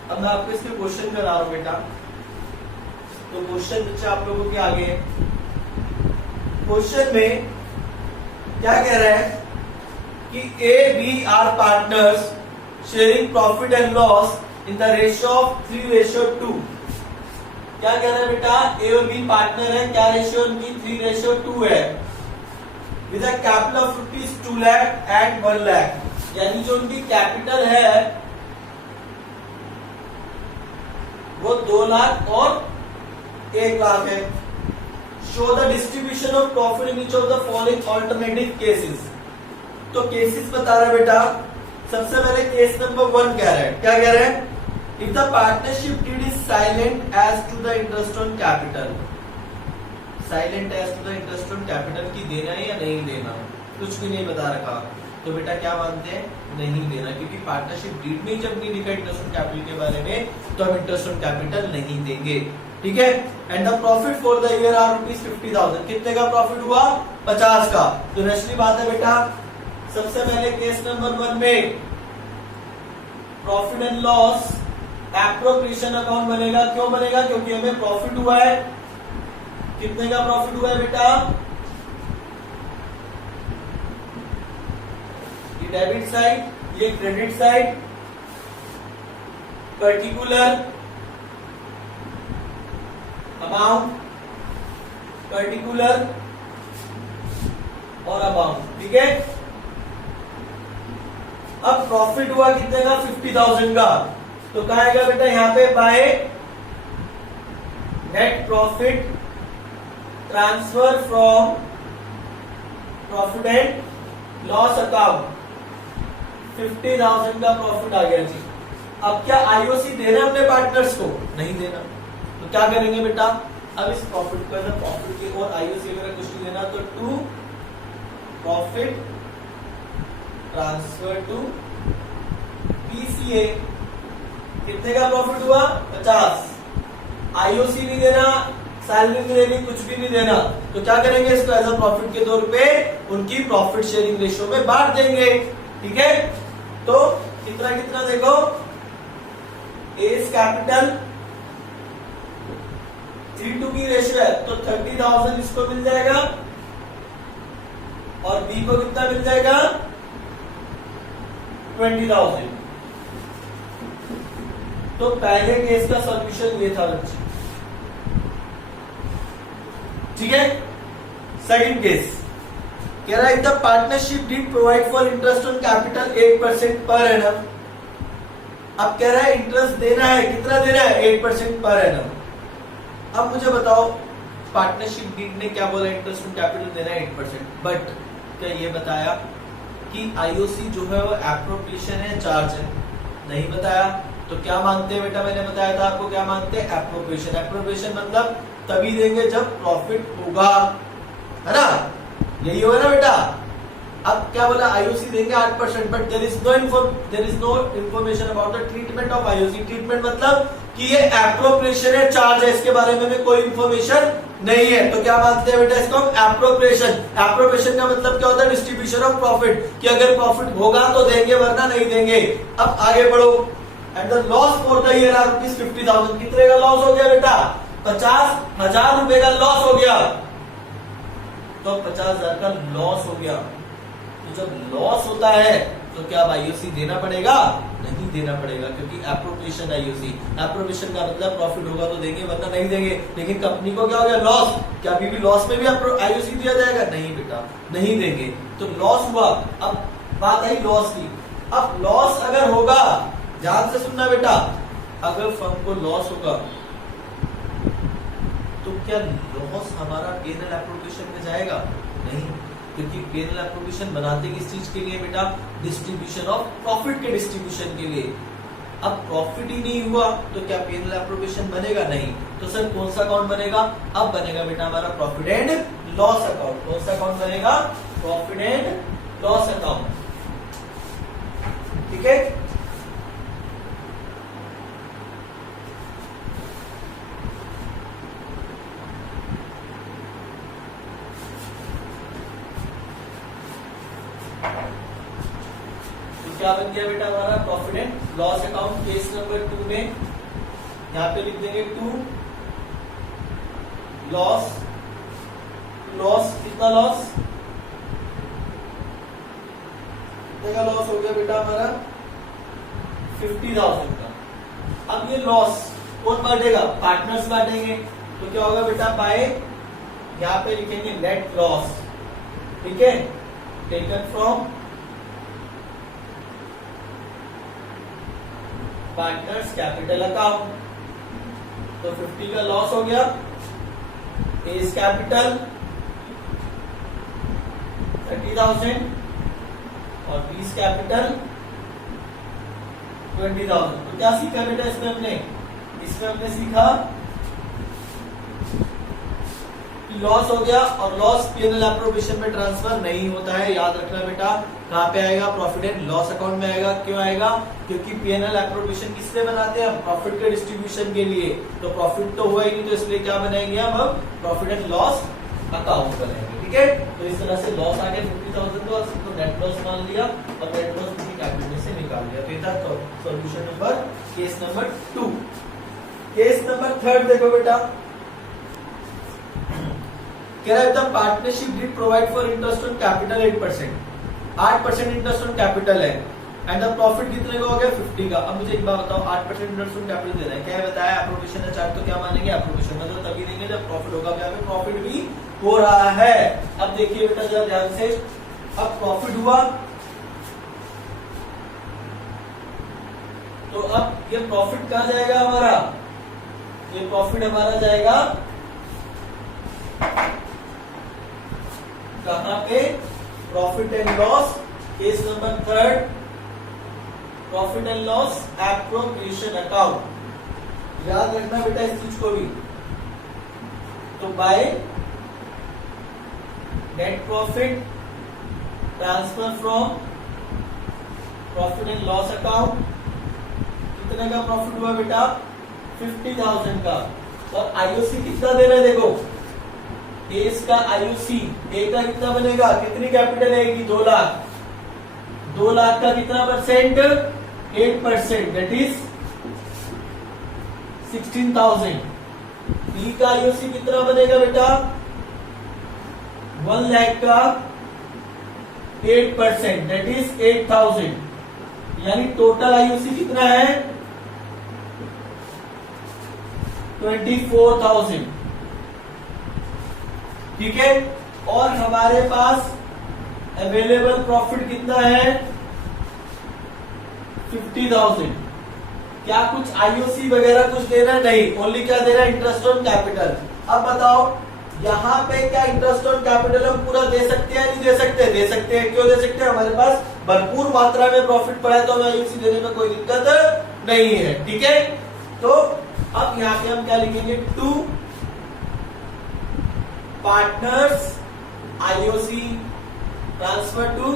अब मैं आपको इसके क्वेश्चन करा रहा हूं बेटा। तो क्वेश्चन बच्चे आप लोगों के आगे है। क्वेश्चन में क्या कह रहा है कि A B are partners sharing profit and loss in the ratio of 3:2। क्या कह रहा है बेटा, ए और बी पार्टनर है, क्या रेशियो उनकी 3:2 है, with a capital of ₹2 lakh and 1 lakh. यानी जो उनकी कैपिटल है वो 2 लाख और 1 लाख है। Show the distribution of profit in each of the following alternative cases. तो केसेस बता रहा है बेटा। सबसे पहले केस नंबर 1 कह रहा है, क्या कह रहा है, if the partnership deed is silent as to the interest on capital. Silent as to the interest on capital की देना है या नहीं देना, कुछ भी नहीं बता रखा। तो बेटा क्या मानते हैं, नहीं देना, क्योंकि पार्टनरशिप डीड में जब नहीं लिखा इंटरेस्ट ऑन कैपिटल के बारे में तो हम इंटरेस्ट ऑन कैपिटल नहीं देंगे, ठीक है। And the profit for the year are ₹50,000। कितने का प्रॉफिट हुआ, 50 का। तो नेचुरली बात है बेटा, सबसे पहले केस नंबर 1 में profit and loss appropriation account बनेगा। क्यों बनेगा, क्योंकि हमें प्रॉफिट हुआ है। कितने का प्रॉफिट हुआ है बेटा, ये डेबिट साइड, ये credit side, particular amount, particular और अमाउंट, ठीक है। अब प्रॉफिट हुआ कितने का, 50,000 का, तो कहा आएगा बेटा यहाँ पे bye net profit transfer from profit and loss account, 50,000 का प्रॉफिट आ गया जी। अब क्या आईओसी देना अपने पार्टनर्स को, नहीं देना, तो क्या करेंगे बेटा, अब इस प्रॉफिट को अगर प्रॉफिट की और आईओसी वगैरह कुछ नहीं देना तो to profit transfer to PCA, कितने का प्रॉफिट हुआ, 50, आईओसी नहीं देना, सैलरी नहीं देनी, कुछ भी नहीं देना, तो क्या करेंगे, इसको एज अ प्रॉफिट के तौर पे उनकी प्रॉफिट शेयरिंग रेशियो में बांट देंगे, ठीक है। तो कितना कितना देखो, एज कैपिटल 3:B रेशियो है, तो 30,000 इसको मिल जाएगा और बी को कितना मिल जाएगा, 20,000। तो पहले केस का सॉल्यूशन ये था बच्चे, ठीक है। सेकंड केस कह रहा है the partnership did provide for interest on capital 8% per annum. अब कह रहा है इंटरेस्ट देना है, कितना देना है, 8% पर एनम। अब मुझे बताओ पार्टनरशिप डीड ने क्या बोला, इंटरेस्ट ऑन कैपिटल देना है 8%, बट क्या ये बताया कि आईओसी जो है वो एप्रोप्रिएशन है, चार्ज है, नहीं बताया। तो क्या मानते हैं बेटा, मैंने बताया था आपको, क्या मानते हैं, एप्रोप्रिएशन। एप्रोप्रिएशन मतलब तभी देंगे जब प्रॉफिट होगा, है ना, यही होगा ना बेटा। अब क्या बोला, आईओसी देंगे 8%, but there is no information about the treatment of IOC. Treatment मतलब कि ये एप्रोप्रिएशन है, चार्ज है, इसके बारे में कोई इंफॉर्मेशन नहीं है, तो क्या मानते हैं बेटा, इसको हम एप्रोप्रिएशन। एप्रोप्रिएशन का मतलब क्या होता है, डिस्ट्रीब्यूशन ऑफ प्रॉफिट, कि अगर प्रॉफिट होगा तो देंगे वरना नहीं देंगे। अब आगे बढ़ो, and the loss for the year are rupees 50,000, कितने का लॉस हो गया बेटा, 50,000 रुपए का लॉस हो गया, तो 50,000 का लॉस हो गया। तो जब लॉस होता है तो क्या अब आईओसी देना पड़ेगा, नहीं देना पड़ेगा, क्योंकि एप्रोप्रिएशन आईओसी। एप्रोप्रिएशन का मतलब प्रॉफिट होगा तो देंगे वरना नहीं देंगे। लेकिन कंपनी को क्या हो गया, लॉस, क्या अभी भी लॉस में भी आईओसी दिया जाएगा, नहीं बेटा, नहीं देंगे। तो लॉस हुआ, अब बात आई लॉस की। अब लॉस अगर होगा, ध्यान से सुनना बेटा, अगर फर्म को लॉस होगा तो क्या लॉस हमारा P&L एप्रोप्रिएशन में जाएगा, नहीं, क्योंकि P&L एप्रोप्रिएशन बनाते किस चीज के लिए बेटा, डिस्ट्रीब्यूशन ऑफ प्रॉफिट के डिस्ट्रीब्यूशन के लिए। अब प्रॉफिट ही नहीं हुआ तो क्या P&L एप्रोप्रिएशन बनेगा, नहीं। तो सर कौन सा अकाउंट बनेगा, अब बनेगा बेटा हमारा प्रॉफिट एंड लॉस अकाउंट। कौन सा अकाउंट बनेगा, प्रॉफिट एंड लॉस अकाउंट, ठीक है। क्या बन गया बेटा हमारा, profit and loss account. Case number 2 में यहां पे लिख देंगे 2 लॉस, कितना लॉस, कितने का लॉस हो गया बेटा हमारा, 50,000 का। अब ये लॉस कौन बांटेगा, पार्टनर्स बांटेंगे, तो क्या होगा बेटा, बाय यहां पे लिखेंगे नेट लॉस, ठीक है, taken from partners capital account. तो 50 का लॉस हो गया, एज कैपिटल 30,000 और बीस कैपिटल 20,000। तो क्या सीखा बेटा इसमें हमने सीखा कि लॉस हो गया और लॉस P&L एप्रोप्रिएशन में ट्रांसफर नहीं होता है, याद रखना बेटा। कहां पे आएगा, प्रॉफिट एंड लॉस अकाउंट में आएगा। क्यों आएगा, क्योंकि P&L एप्रोप्रिएशन किससे बनाते हैं हम, प्रॉफिट के डिस्ट्रीब्यूशन के लिए। तो प्रॉफिट तो हुआ ही नहीं, तो इसलिए क्या बनाएंगे हम प्रॉफिट एंड लॉस अकाउंट बनाएंगे, ठीक है। तो इस तरह से लॉस आ गया 50,000 का, उसको नेट लॉस मान लिया और नेट लॉस अपनी कैपिटल से निकाल लिया। तो ये था solution number, case number 2। Case number 3 देखो बेटा, कह रहा है the partnership did provide for interest on capital 8%। 8% interest on capital है, एंड द प्रॉफिट कितने का हो गया 50 का। अब मुझे एक बात बताओ 8% इंटरेस्ट ऑन कैपिटल दे रहा है, क्या है बताया एप्रोप्रिएशन है चार्ट, तो क्या मानेंगे एप्रोप्रिएशन, मतलब तभी देंगे जब प्रॉफिट होगा, क्या प्रॉफिट भी हो रहा है। अब देखिए बेटा जरा ध्यान से, अब प्रॉफिट हुआ तो अब ये प्रॉफिट कहां जाएगा हमारा, ये प्रॉफिट हमारा जाएगा कहां पे, profit and loss, case number 3, profit and loss appropriation account. याद रखना बेटा इस चीज को भी। तो bye net profit transfer from profit and loss account, कितने का प्रॉफिट हुआ बेटा 50,000 का। और आईओसी कितना दे रहे देखो, ए इसका आईओसी ए का कितना बनेगा, कितनी कैपिटल आएगी 2 लाख, 2 लाख का कितना परसेंट 8%, दैट इज 16,000। बी का आईओसी कितना बनेगा बेटा 1 लाख का 8%, दैट इज 8,000। यानी टोटल आईओसी कितना है 24,000, ठीक है। और हमारे पास अवेलेबल प्रॉफिट कितना है 50,000। क्या कुछ आईओसी वगैरह कुछ देना है, नहीं, ओनली क्या दे रहा है इंटरेस्ट ऑन कैपिटल। अब बताओ यहाँ पे क्या इंटरेस्ट ऑन कैपिटल हम पूरा दे सकते हैं नहीं दे सकते, दे सकते हैं। क्यों दे सकते हैं, हमारे पास भरपूर मात्रा में प्रॉफिट पड़ा है तो हमें आईओसी देने में कोई दिक्कत नहीं है, ठीक है। तो अब यहाँ पे हम क्या लिखेंगे, 2 partners IOC transfer to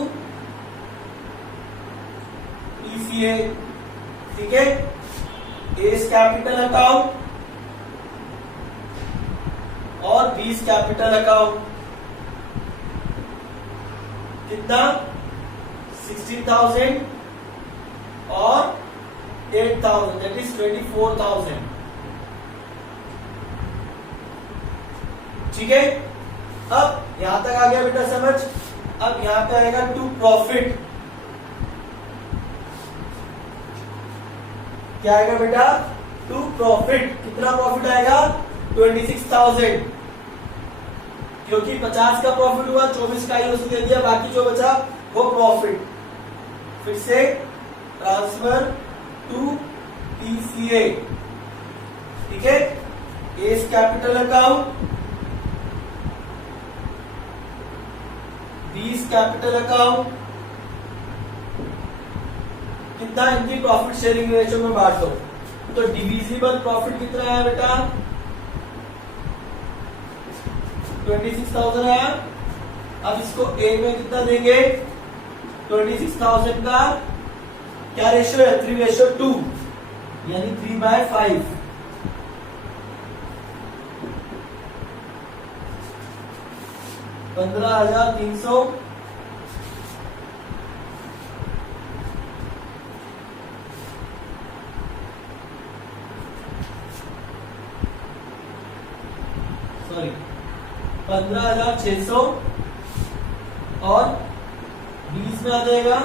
PCA, ठीक है। एस कैपिटल अकाउंट और बीस कैपिटल अकाउंट, कितना 16,000 और 8,000, दैट इज 24,000, ठीक है। अब यहां तक आ गया बेटा समझ। अब यहां पे आएगा टू प्रॉफिट, क्या आएगा बेटा टू प्रॉफिट, कितना प्रॉफिट आएगा 26,000, क्योंकि 50 का प्रॉफिट हुआ 24 का आईओसी दे दिया, बाकी जो बचा वो प्रॉफिट। फिर से ट्रांसफर टू पीसीए, ठीक है। एस कैपिटल अकाउंट, बीस कैपिटल अकाउंट, कितना इनकी प्रॉफिट शेयरिंग रेशियो में बांट दो। तो डिविजिबल प्रॉफिट कितना है बेटा 26,000 आया। अब इसको ए में कितना देंगे 26,000 का क्या रेशियो है 3:2, यानी 3/5, $15,300। सॉरी 15,600 और 20 में आ जाएगा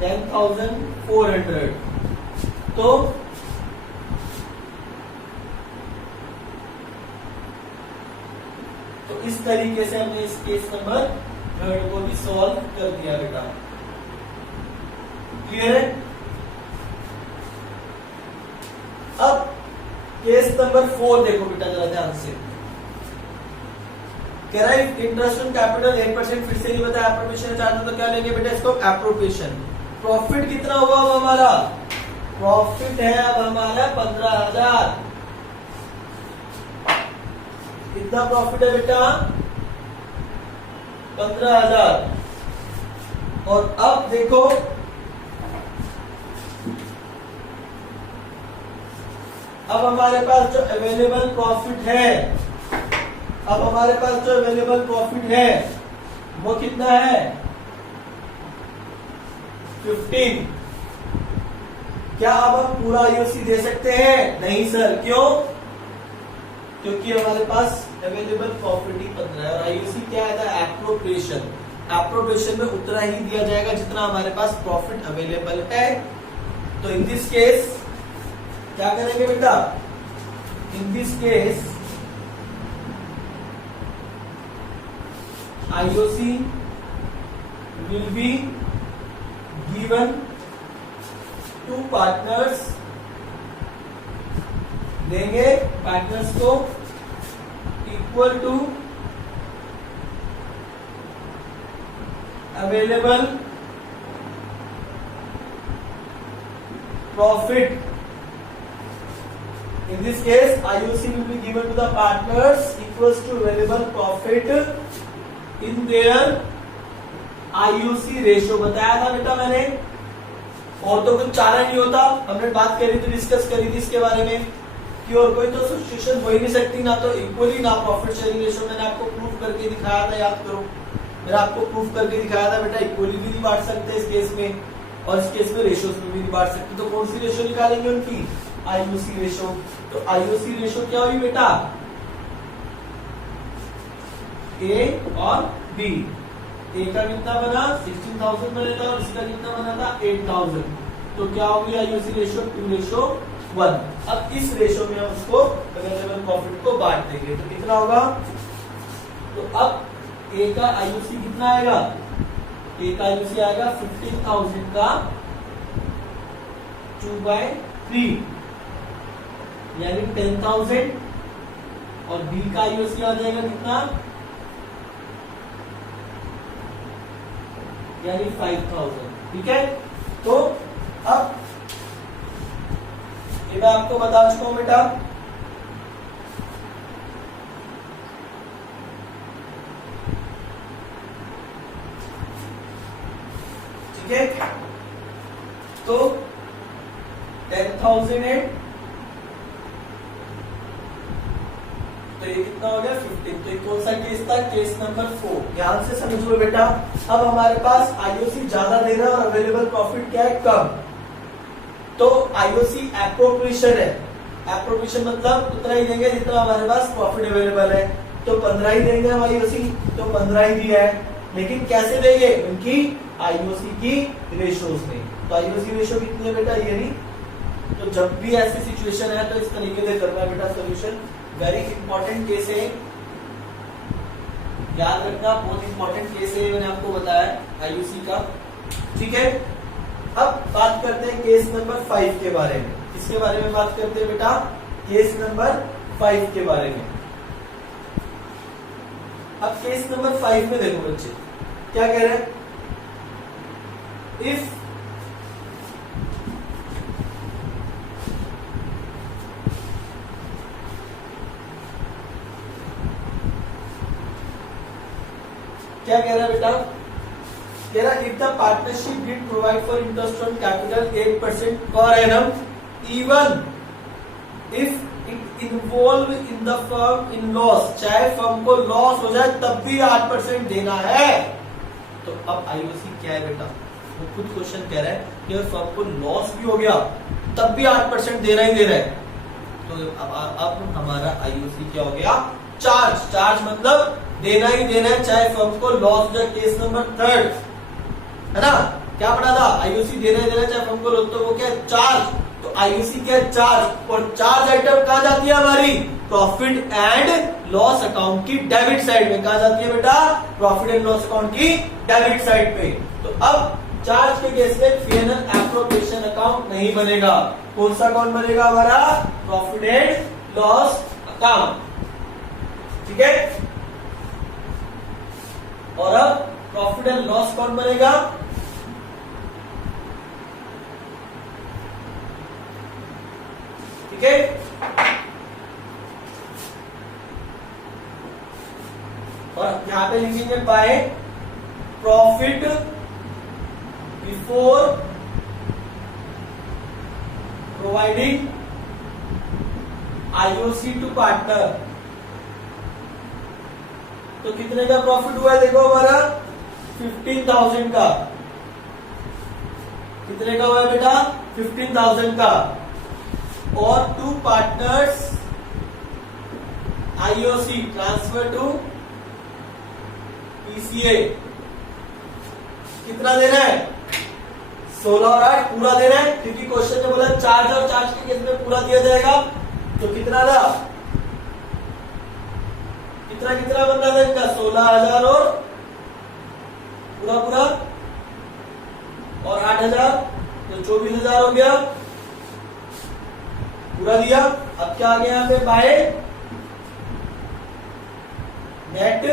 10,400। तो इस तरीके से हमने इस केस नंबर 3 को भी सॉल्व कर दिया बेटा, क्लियर है। अब केस नंबर 4 देखो बेटा जरा ध्यान से, कह रहा है इंटरेस्ट ऑन कैपिटल 8%, फिर से नहीं बताया एप्रोप्रिएशन चार्ज, तो क्या लेंगे बेटा इसको एप्रोप्रिएशन। प्रॉफिट कितना हुआ अब हमारा, प्रॉफिट है अब हमारा 15,000, कितना प्रॉफिट है बेटा 15,000। और अब देखो अब हमारे पास जो अवेलेबल प्रॉफिट है, अब हमारे पास जो अवेलेबल प्रॉफिट है वो कितना है 15। क्या अब पूरा आईओसी दे सकते हैं? नहीं सर, क्यों? क्योंकि हमारे पास अवेलेबल प्रॉफिट ही 15 है और आईयूसी क्या है, एप्रोप्रिएशन। एप्रोप्रिएशन में उतना ही दिया जाएगा जितना हमारे पास प्रॉफिट अवेलेबल है। तो इन दिस केस क्या करेंगे बेटा, in this case IOC will be given to partners, देंगे पार्टनर्स को equal to available profit. In this case, IOC will be given to the partners equals to available profit in their IOC ratio। बताया था बेटा मैंने, और तो कुछ चारा नहीं होता। हमने बात करी थी, डिस्कस करी थी इसके बारे में कि और कोई तो सिचुएशन हो ही नहीं सकती, ना तो इक्वली ना प्रॉफिट शेयरिंग रेशियो। मैंने आपको प्रूव करके दिखाया था, याद करो, मैंने आपको प्रूव करके दिखाया था बेटा, इक्वली भी नहीं बांट सकते इस केस में, और इस केस में रेशियोज में भी नहीं बांट सकते। तो कौन सी रेशियो निकालेंगे उनकी, आईओसी रेशियो। तो आईओसी रेशियो क्या हुई बेटा, ए और बी। ए का कितना बना 16,000 बना था और इसका कितना बना था 8,000। तो क्या होगी आईओसी रेशियो 2:1। अब इस रेशियो में हम उसको अवेलेबल प्रॉफिट को बांट देंगे तो कितना होगा, तो अब ए का आईओसी कितना आएगा, ए का आईओसी आएगा 15,000 का 2/3 यानी 10,000, और बी का आईओसी आ जाएगा कितना, यानी 5,000। ठीक है, तो अब ये मैं आपको बता चुका हूं बेटा। ठीक है, तो 10,000 है, तो ये कितना हो गया 15। तो ये कौन सा केस था, केस नंबर 4। ध्यान से समझ लो बेटा। अब हमारे पास आईओसी ज्यादा दे रहा है और अवेलेबल प्रॉफिट क्या है, कम। तो आईओसी एप्रोप्रिएशन है, एप्रोप्रिएशन मतलब उतना ही देंगे जितना हमारे पास प्रॉफिट अवेलेबल है। तो 15 ही देंगे हम आईओसी, तो 15 ही दिया है, लेकिन कैसे देंगे, उनकी आईओसी की रेशियोज में। तो आईओसी रेशियो कितनी है बेटा, ये नहीं। तो जब भी ऐसी सिचुएशन है तो इस तरीके से करना है बेटा सोल्यूशन। वेरी इंपॉर्टेंट केस है, याद रखना, बहुत इंपॉर्टेंट केस है, मैंने आपको बताया आईयूसी का। ठीक है, अब बात करते हैं केस नंबर 5 के बारे में। किसके बारे में बात करते हैं बेटा, केस नंबर 5 के बारे में। अब केस नंबर 5 में देखो बच्चे क्या कह रहे हैं, इफ क्या कह रहा है बेटा, कह रहा if the partnership did provide for interest on capital 8% per annum even if it involve in the firm in loss, चाहे फर्म को लॉस हो जाए तब भी 8% देना है। तो अब आईओसी क्या है बेटा, वो खुद क्वेश्चन कह रहा है कि अगर फर्म को लॉस भी हो गया तब भी 8% देना ही दे रहा है। तो अब हमारा आईओसी क्या हो गया, चार्ज। चार्ज मतलब देना ही देना है, चाहे फर्म को लॉस हो जाए। केस नंबर 3 है ना, क्या पढ़ा था, आईओसी देना ही देना है चाहे फर्म को लॉस, तो वो क्या है, चार्ज। तो आईओसी क्या है, चार्ज। और चार्ज आइटम कहां जाती है हमारी, प्रॉफिट एंड लॉस अकाउंट की डेबिट साइड में। कहां जाती है बेटा, प्रॉफिट एंड लॉस अकाउंट की डेबिट साइड पे। तो अब चार्ज के केस में पीएनएल एप्रोप्रिएशन अकाउंट नहीं बनेगा। कौन सा अकाउंट बनेगा हमारा, प्रॉफिट एंड लॉस अकाउंट। ठीक है, और अब प्रॉफिट एंड लॉस कौन बनेगा, ठीक है। और यहां पे लिखेंगे by profit before providing IOC to partner. तो कितने का प्रॉफिट हुआ है देखो हमारा 15,000 का। कितने का हुआ है बेटा, 15,000 का। और 2 partners IOC transfer to PCA कितना देना है 16 और 8 पूरा देना है, क्योंकि क्वेश्चन ने बोला चार्ज और चार्ज के केस में पूरा दिया जाएगा। तो कितना था, कितना कितना बन रहा था इनका 16,000 और पूरा पूरा और 8,000 तो 24,000 हो गया, पूरा दिया। अब क्या आ गया यहाँ पे बाय नेट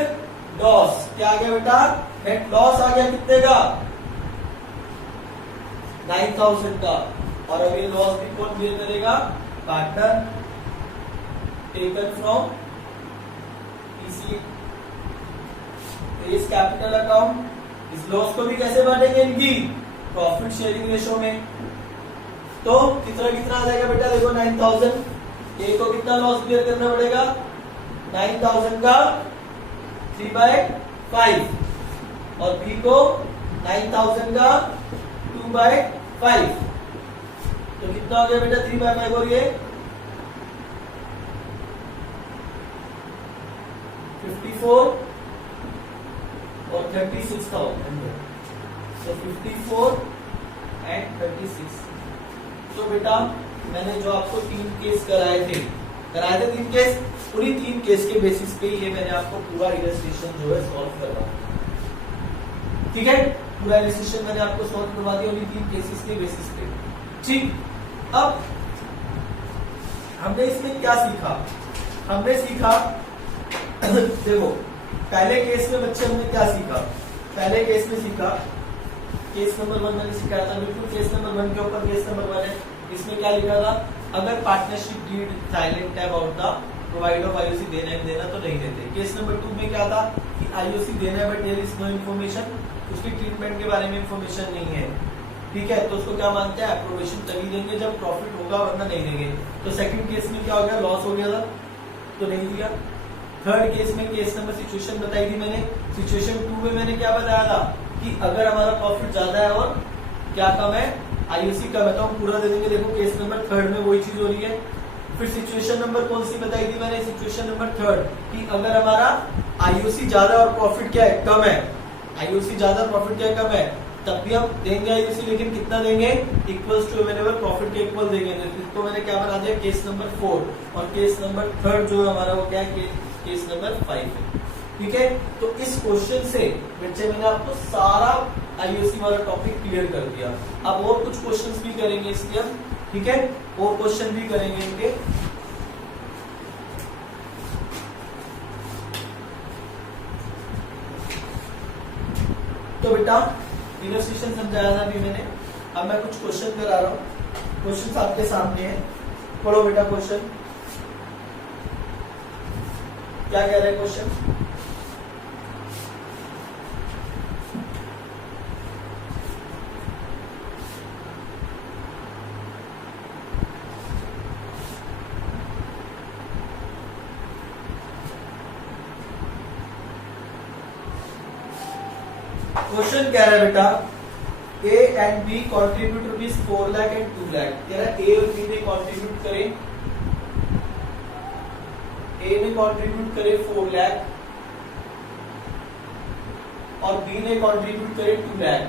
लॉस, क्या आ गया बेटा नेट लॉस आ गया कितने का 9,000 का। और अभी लॉस भी कौन बियर करेगा, पार्टनर टेकन फ्रॉम पीसी इस कैपिटल अकाउंट। इस लॉस को भी कैसे बांटेंगे इनकी प्रॉफिट शेयरिंग रेशो में। तो कितना कितना आ जाएगा बेटा देखो 9,000, ए को कितना लॉस बियर करना पड़ेगा 9,000 का 3/5 और बी को 9,000 का 2/5। तो कितना हो गया बेटा 3/5 और ये 54 और 36,000 तो 54 एंड 36। तो बेटा मैंने जो आपको 3 केस कराए थे 3 केस, पूरी 3 केस के बेसिस पे ये मैंने आपको पूरा इलस्ट्रेशन जो है सॉल्व करवा, ठीक है, पूरा इलस्ट्रेशन मैंने आपको सॉल्व करवा दिया उन्हीं 3 केसेस के बेसिस पे। ठीक, अब हमने इसमें क्या सीखा, हमने सीखा देखो पहले केस में बच्चे हमने क्या सीखा, पहले केस में सीखा केस नंबर 1 मैंने सिखाया था, बिल्कुल केस नंबर 1 के ऊपर केस नंबर 1 है। इसमें क्या लिखा था, अगर पार्टनरशिप डीड साइलेंट है about the provide of IOC देना है देना तो नहीं देते। केस नंबर 2 में क्या था कि आईओसी देना है but there is no information, उसकी ट्रीटमेंट के बारे में इन्फॉर्मेशन नहीं है, ठीक है, तो उसको क्या मानते हैं अप्रोवेशन तभी देंगे जब प्रॉफिट होगा वरना नहीं देंगे। तो सेकंड केस में क्या हो गया लॉस हो गया था तो नहीं दिया। थर्ड केस में केस नंबर सिचुएशन बताई थी मैंने, सिचुएशन 2 में मैंने क्या बताया था कि अगर हमारा प्रॉफिट ज्यादा है और क्या कम है आईओसी कम है तो हम पूरा दे देंगे। देखो केस नंबर 3 में वही चीज हो रही है। फिर सिचुएशन नंबर कौन सी बताई थी मैंने, सिचुएशन नंबर 3 कि अगर हमारा आईओसी ज्यादा और प्रॉफिट क्या है कम है, आईओसी ज्यादा प्रॉफिट क्या है कम है तब भी हम देंगे आईओसी, लेकिन कितना देंगे इक्वल्स टू व्हेनेवर प्रॉफिट के इक्वल देंगे। इसको मैंने क्या बना दिया केस नंबर 4 और केस नंबर 3 जो हमारा वो क्या है केस नंबर 5 है, ठीक है। तो इस क्वेश्चन से बच्चे मैंने आपको सारा आईओसी वाला टॉपिक क्लियर कर दिया। अब और कुछ क्वेश्चंस भी करेंगे इसके हम, ठीक है, और क्वेश्चन भी करेंगे इनके। तो बेटा इलस्ट्रेशन समझाया था अभी मैंने, अब मैं कुछ क्वेश्चन करा रहा हूँ। क्वेश्चन आपके सामने है, पढ़ो बेटा क्वेश्चन क्या कह रहे हैं क्वेश्चन। क्वेश्चन कह रहा है बेटा A and B contribute rupees 4 lakh and 2 lakh. कह रहा है ए और बी ने कॉन्ट्रीब्यूट करे, ए ने कॉन्ट्रीब्यूट करे 4 लाख और बी ने कॉन्ट्रीब्यूट करे 2 लाख।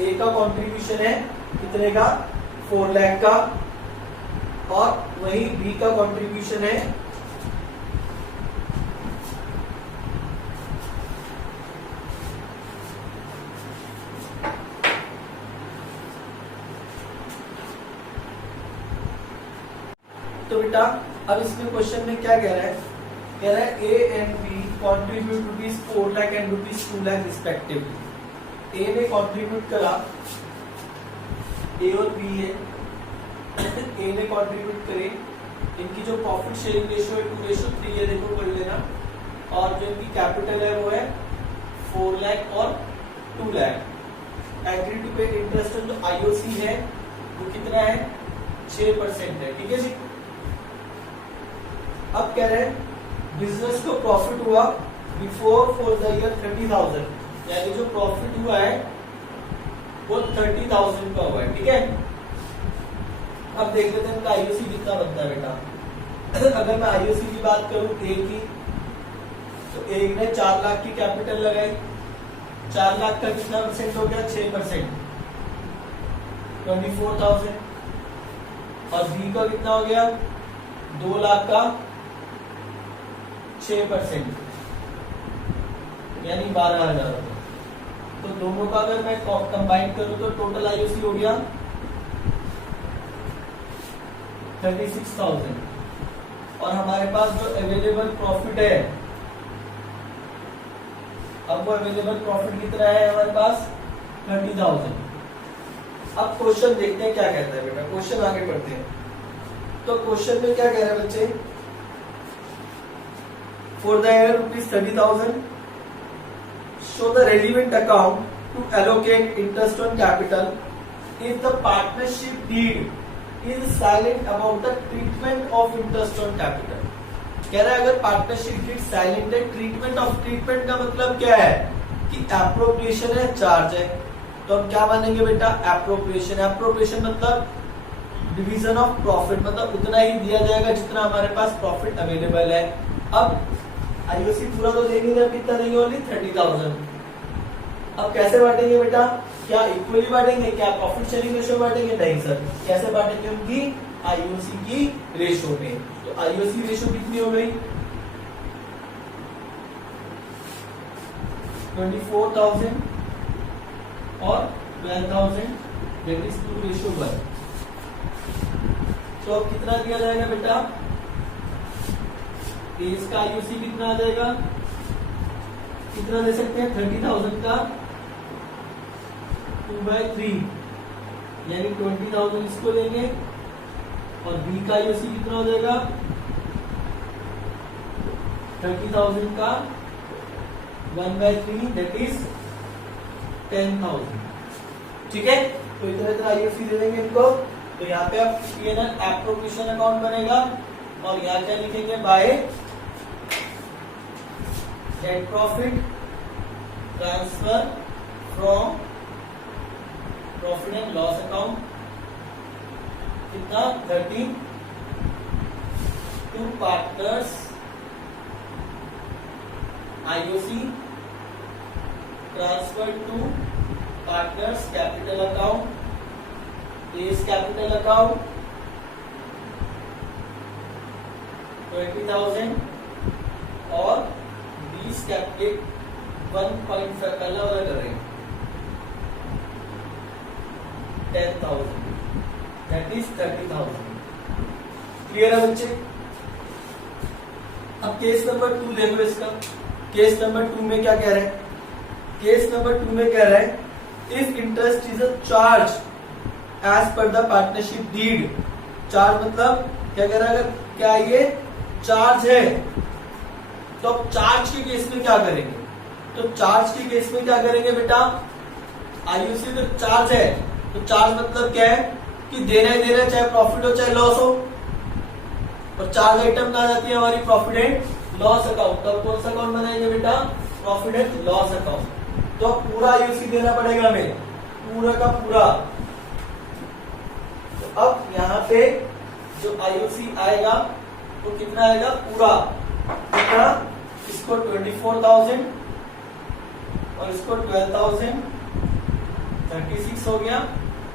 ए का कॉन्ट्रीब्यूशन है कितने का 4 लाख का और वही बी का कॉन्ट्रीब्यूशन है तो बेटा अब इसमें क्वेश्चन में क्या कह रहा है, कह रहा है A and B contribute rupees 4 lakh and rupees 2 lakh respectively. A ने कॉन्ट्रीब्यूट करा, ए और बी है, ए ने कॉन्ट्रीब्यूट करे, इनकी जो प्रॉफिट शेयरिंग रेशियो है 2:3 है, देखो पढ़ लेना, और जो इनकी कैपिटल है वो है 4 लाख और 2 लाख। एग्री टू पे इंटरेस्ट जो आईओसी है वो कितना है 6% है, ठीक है जी। अब कह रहे हैं बिजनेस को प्रॉफिट हुआ बिफोर फॉर द ईयर 30,000, यानी जो प्रॉफिट हुआ है वो 30,000 का हुआ है, ठीक है। अब देख लेते हैं इनका आईओसी कितना बनता है बेटा। अगर मैं आईओसी की बात करूं ए की, तो एक ने 4 लाख की कैपिटल लगाई, 4 लाख का कितना परसेंट हो गया? 6%, 24,000। और बी का कितना हो गया? 2 लाख का 6%, यानी 12,000 रुपए। तो दोनों का अगर मैं कंबाइन करूं तो टोटल आईओसी हो गया 36,000। और हमारे पास जो अवेलेबल प्रॉफिट है, अब वो अवेलेबल प्रॉफिट कितना है हमारे पास? 30,000। अब क्वेश्चन देखते हैं क्या कहता है बेटा, क्वेश्चन आगे पढ़ते हैं। तो क्वेश्चन में क्या कह रहे हैं बच्चे? For the year ₹30,000 show the relevant account to allocate interest on capital if the partnership deed is silent about the treatment of interest on capital। कह रहा है अगर पार्टनरशिप डीड साइलेंट है, ट्रीटमेंट का मतलब क्या है? कि एप्रोप्रिएशन है, चार्ज है, तो हम क्या मानेंगे बेटा? एप्रोप्रिएशन मतलब डिवीजन ऑफ प्रॉफिट, मतलब उतना ही दिया जाएगा जितना हमारे पास प्रॉफिट अवेलेबल है। अब आईओसी पूरा तो दे नहीं रहा, कितना देंगे? ओनली 30,000। अब कैसे बांटेंगे बेटा? क्या इक्वली बांटेंगे? क्या प्रॉफिट शेयरिंग रेशो बांटेंगे? नहीं सर। कैसे बांटेंगे? उनकी आईओसी की रेशो में। तो आईओसी रेशो कितनी हो गई? 24,000 और 12,000, दैट इज 2:1। तो अब कितना दिया जाएगा बेटा? इसका आईओसी कितना आ जाएगा? कितना दे सकते हैं? 30,000 का 2/3, यानी 20,000 इसको लेंगे। और बी का आईओसी कितना हो जाएगा? 30,000 का 1/3, दैट इज 10,000। ठीक है, तो इतना आईओसी दे देंगे इनको। तो यहाँ पे अब पीएनएल एप्रोप्रिएशन अकाउंट बनेगा, और यहाँ क्या लिखेंगे? By net profit transfer from profit and loss account, कितना? 30 to partners IOC transfer to partners capital account, इस कैपिटल अकाउंट 20,000 और 20 कैपिटल 1.5 अलग अलग कर रहे हैं 10,000, दैट इज 30,000। क्लियर है बच्चे? अब केस नंबर 2 देखो इसका। केस नंबर 2 में क्या कह रहे हैं? केस नंबर 2 में कह रहे हैं if interest is a charge as per the partnership deed. Charge मतलब क्या कह रहा है? अगर क्या ये चार्ज है, तो अब चार्ज के केस में क्या करेंगे? तो चार्ज के केस में क्या करेंगे बेटा? आईओसी तो चार्ज है, तो चार्ज मतलब क्या है? कि देना ही देना, चाहे प्रॉफिट हो चाहे लॉस हो। और चार्ज आइटम कहा जाती है हमारी प्रॉफिट एंड लॉस अकाउंट। तो कौन सा अकाउंट बनाएंगे बेटा? Profit and loss account. तो पूरा आईओसी देना पड़ेगा हमें, पूरा का पूरा। तो अब यहाँ पे जो आईओसी आएगा वो कितना आएगा? पूरा कितना? इसको 24,000 और इसको 12,000, 36 हो गया।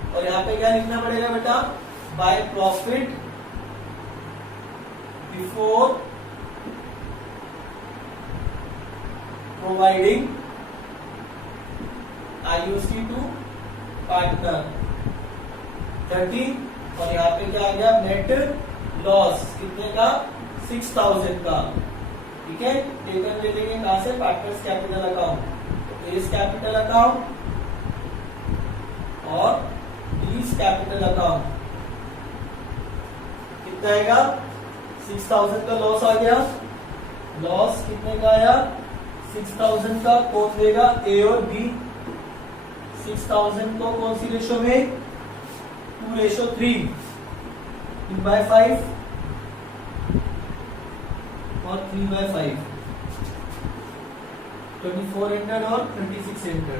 और यहाँ पे क्या लिखना पड़ेगा बेटा? By profit before providing IOC to partner 30। और यहाँ पे क्या आ गया? नेट लॉस कितने का? 6,000 का। ठीक है, टेकन ले लेंगे कहां से? Partners capital account. तो इस कैपिटल अकाउंट और इस कैपिटल अकाउंट कितना आएगा? 6,000 का लॉस आ गया। लॉस कितने का आया? 6,000 का। कौन देगा? ए और बी। 6,000 को कौन सी रेशो में? 2:3, 3/5 और 3/5, 2400 और 2600।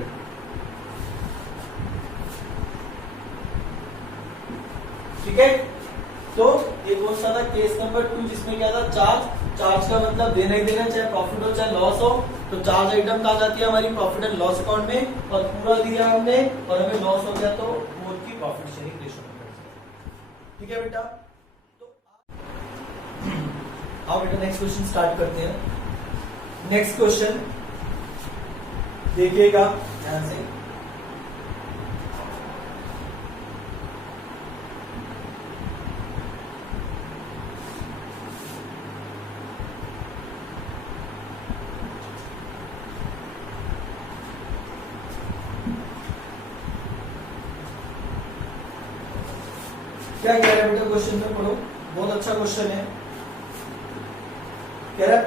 ठीक है, तो ये कौन सा था, केस नंबर 2, जिसमें क्या था, चार्ज का मतलब देना ही देना, चाहे प्रॉफिट हो चाहे लॉस हो। तो चार्ज आइटम कहाँ जाती है हमारी प्रॉफिट एंड लॉस अकाउंट में, और पूरा दिया हमने और हमें लॉस हो गया तो बोथ की प्रॉफिट शेयरिंग रेशो में। ठीक है बेटा, तो आओ बेटा नेक्स्ट क्वेश्चन स्टार्ट करते हैं। नेक्स्ट क्वेश्चन देखिएगा ध्यान से। क्या कह रहा है बेटा क्वेश्चन में, पढ़ो, बहुत अच्छा क्वेश्चन है। कह रहा है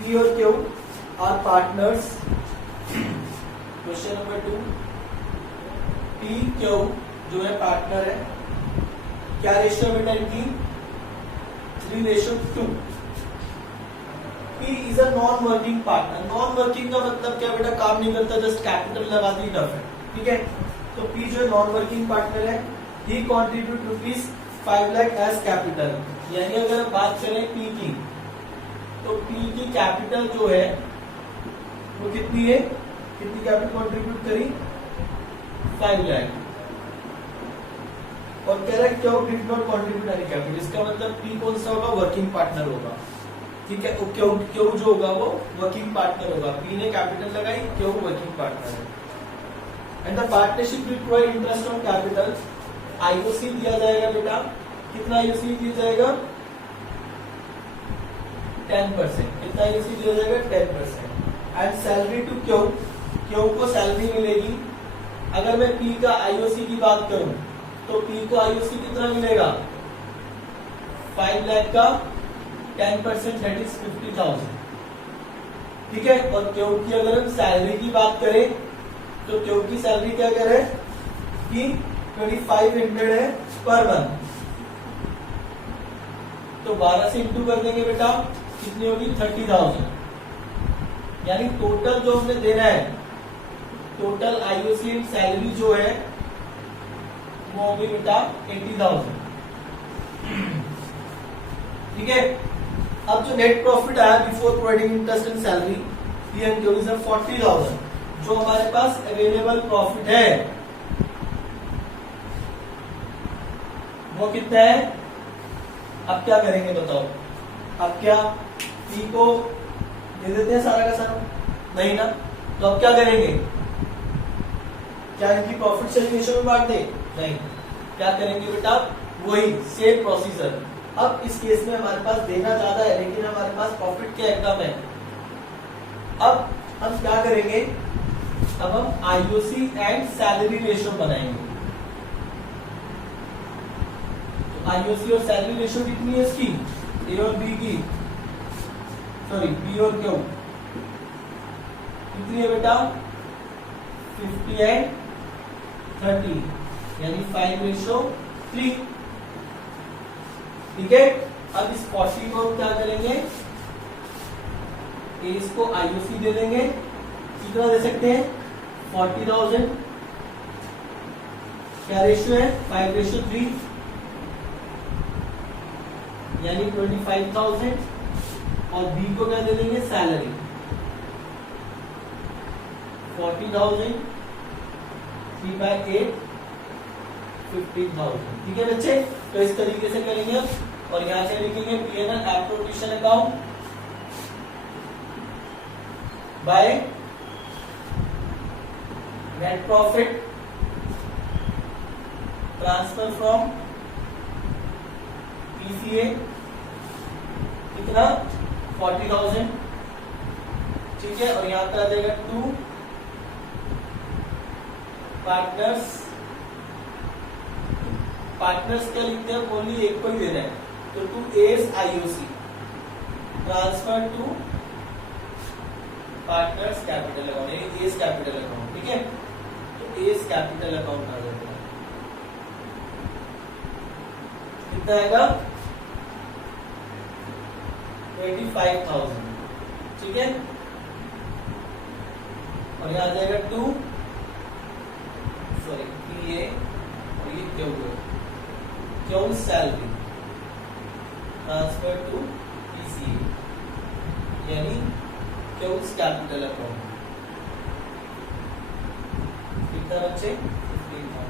पी और Q R partners. Question number 2, P Q जो है पार्टनर है, क्या रेशियो बेटा इनकी, 3:2। P is a non working partner. Non working का मतलब क्या बेटा, काम नहीं करता, जस्ट कैपिटल लगा दी, टफ है। ठीक है, तो P जो है नॉन वर्किंग पार्टनर है, ही कॉन्ट्रीब्यूट ₹5 लाख एज कैपिटल। यानी अगर बात करें P की, तो P की कैपिटल जो है वो कितनी है, कितनी कैपिटल कॉन्ट्रीब्यूट करी, 5 लाख। और कह रहा है Q did not contribute any capital, इसका मतलब P कौन सा होगा, वर्किंग पार्टनर होगा। ठीक है, क्यू जो होगा वो वर्किंग पार्टनर होगा। P ने कैपिटल लगाई, क्यू वर्किंग पार्टनर है। And the partnership will provide interest on capital. IOC दिया जाएगा बेटा, कितना आईओसी दिया जाएगा, 10%। कितना आईओसी दिया जाएगा, 10%। And salary to Q, Q को सैलरी मिलेगी। अगर मैं पी का आईओसी की बात करूं तो पी को आईओसी कितना मिलेगा, 5 लाख का 10%, दैट इज 50,000। ठीक है, और क्यू की अगर हम सैलरी की बात करें तो क्यू की सैलरी क्या कह रहे हैं कि 2500 है पर मंथ। तो 12 से इंटू कर देंगे बेटा, कितनी होगी, 30,000। यानी टोटल जो हमने देना है, टोटल आईओसी एंड सैलरी जो है वो होगी बेटा 80,000। ठीक है, अब जो नेट प्रॉफिट आया before providing interest and salary, P and Q is 40,000। जो हमारे पास अवेलेबल प्रॉफिट है वो कितना है। अब क्या करेंगे बताओ, अब क्या पी को दे देते हैं सारा का सारा, नहीं ना, तो अब क्या करेंगे, क्या इनकी प्रॉफिट शेयरिंग रेशियो में बांट दें, नहीं, क्या करेंगे बेटा, वही सेम प्रोसीजर। अब इस केस में हमारे पास देना ज्यादा है लेकिन हमारे पास प्रॉफिट क्या कम है। अब हम क्या करेंगे, अब हम आईओसी एंड सैलरी रेशियो बनाएंगे। तो आईओसी और सैलरी रेशियो कितनी है इसकी, ए और बी की, सॉरी बी और क्यू कितनी है बेटा, 50 एंड 30, यानी 5:3। ठीक है, अब इस 40 को क्या करेंगे, इसको आईओसी दे देंगे, कितना दे सकते हैं, 40,000। क्या रेशियो है, 5:3, यानी 25,000। और बी को क्या दे देंगे, सैलरी 40,000, 3/8, 15,000। ठीक है बच्चे, तो इस तरीके से करेंगे अब। और यहां से लिखेंगे P&L appropriation account by net profit transfer from PCA, कितना, 40,000। ठीक है, और यहां पे आ जाएगा 2 पार्टनर्स। पार्टनर्स क्या लिखते हैं, ओनली एक को ही देना है, तो 2 A's IOC transfer to partners capital account, यानी एस कैपिटल अकाउंट। ठीक है, तो एस कैपिटल अकाउंट आ जाएगा, कितना आएगा, 25,000। ठीक है, और यहां आ जाएगा 2, सॉरी ये और ये क्यू, क्यों सैलरी ट्रांसफर टू पीसीए, यानी क्यों कैपिटल अकाउंट। कितना बच्चे? 15,000।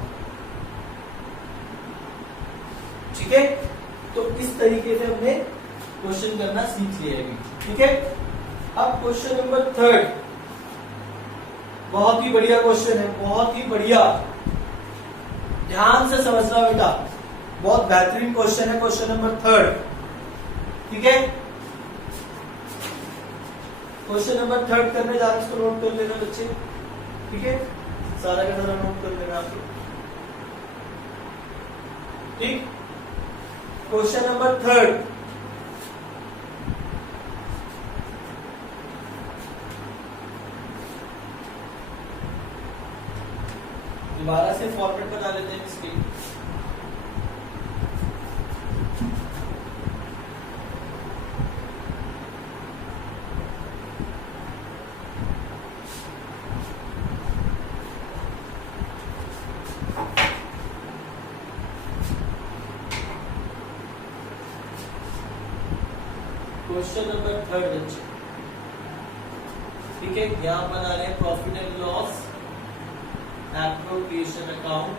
ठीक है, तो इस तरीके से हमने क्वेश्चन करना सीख लिया है। ठीक है, अब क्वेश्चन नंबर 3, बहुत ही बढ़िया क्वेश्चन है, बहुत ही बढ़िया, ध्यान से समझना बेटा, बहुत बेहतरीन क्वेश्चन है। क्वेश्चन नंबर 3, ठीक है, क्वेश्चन नंबर 3 करने जा रहे हैं, इसको नोट कर लेना बच्चे। ठीक है, सारा का सारा नोट कर लेना आपको। ठीक, क्वेश्चन नंबर 3, दोबारा से फॉर्मेट बता लेते हैं इसके। क्वेश्चन नंबर 3 बच्चे, ठीक है, यहां बना रहे हैं profit and loss appropriation account.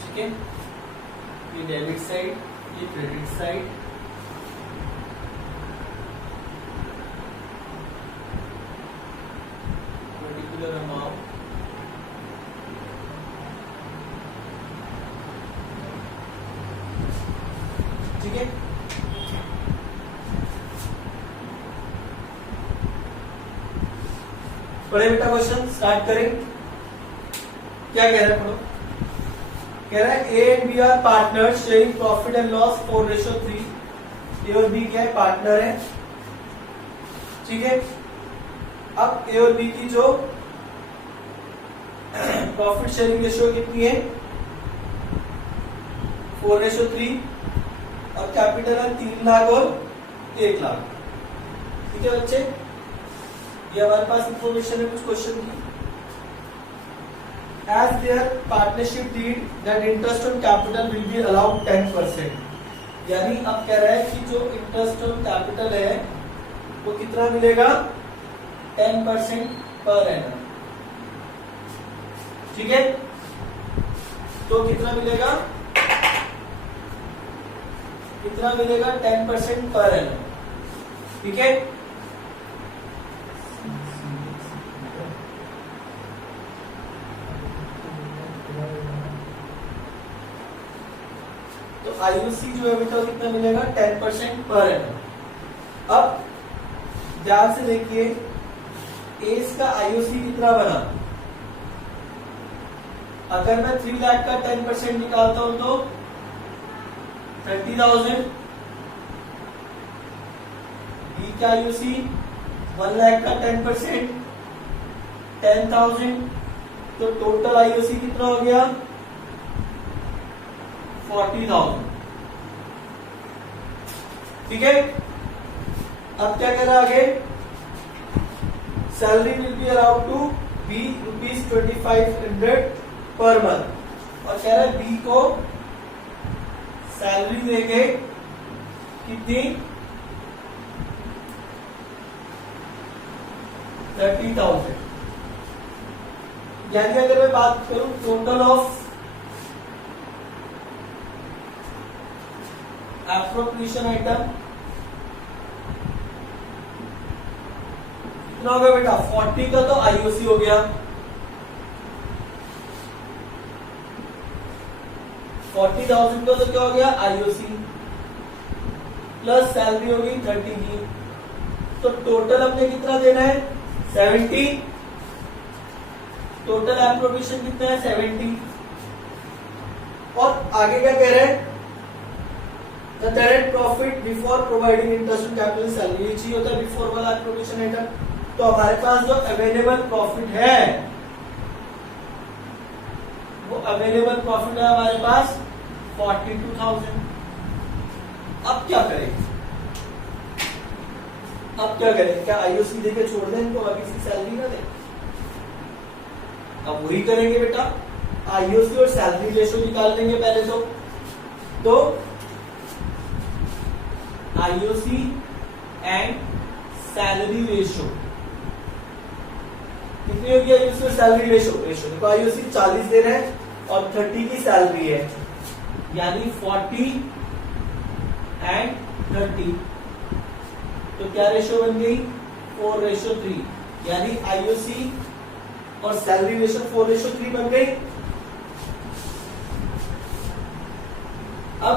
ठीक है, ये डेबिट साइड, ये क्रेडिट साइड। अमाउंट, ठीक है, पढ़े बेटा, क्वेश्चन स्टार्ट करें। क्या कह रहा है, पढ़ो। कह रहा है A and B are partner sharing profit and loss 4:3। A और बी क्या है? पार्टनर है। ठीक है, अब ए और बी की जो प्रॉफिट शेयरिंग रेशियो कितनी है? 4:3। अब कैपिटल है 3 लाख और 1 लाख। ठीक है बच्चे, ये हमारे पास इंफॉर्मेशन है कुछ क्वेश्चन की। As their partnership deed, that interest on capital will be allowed 10%. यानी अब कह रहा है कि जो इंटरेस्ट ऑन कैपिटल है वो कितना मिलेगा? 10% पर एनम। ठीक है, तो कितना मिलेगा? कितना मिलेगा? 10% पर एनम। ठीक है, तो आईयूसी जो है बेटा कितना मिलेगा? 10% पर एनम। अब ध्यान से देखिए, एस का आईयूसी कितना बना? अगर मैं 3 लाख का 10% निकालता हूं तो 30,000। बी का आईयूसी 1 लाख का 10% 10,000। तो टोटल आईयूसी कितना हो गया? 40,000। ठीक है, अब क्या कह रहा है आगे? Salary will be around to be ₹2500 per month. और कह रहा है बी को सैलरी देंगे कितनी? 30,000। यानी अगर मैं बात करूं टोटल ऑफ एप्रोप्रिएशन आइटम कितना होगा बेटा? 40 का तो आईओसी हो गया, 40,000 का तो क्या हो गया? आईओसी प्लस सैलरी होगी 30 की। तो टोटल हमने कितना देना है? 70। टोटल एप्रोप्रिएशन कितना है? 70। और आगे क्या कह रहे हैं? The direct profit before providing interest on capital salary, ये चाहिए होता है बिफोर वाला एप्रोप्रिएशन आइटम। तो हमारे पास जो अवेलेबल प्रॉफिट है तो अवेलेबल प्रॉफिट है हमारे पास 42,000। अब क्या करें? क्या आईओसी देके छोड़ दें इनको, अभी इसकी सैलरी ना दें? अब वही करेंगे बेटा, आईओसी और सैलरी रेशो निकाल लेंगे पहले तो आईओसी एंड सैलरी रेशो कितनी होगी? आईओसी और सैलरी रेशो देखो, आईओसी 40 दे रहे हैं और 30 की सैलरी है, यानी 40 एंड 30, तो क्या रेशो बन गई? 4:3, यानी आईओसी और सैलरी रेशो 4:3 बन गई। अब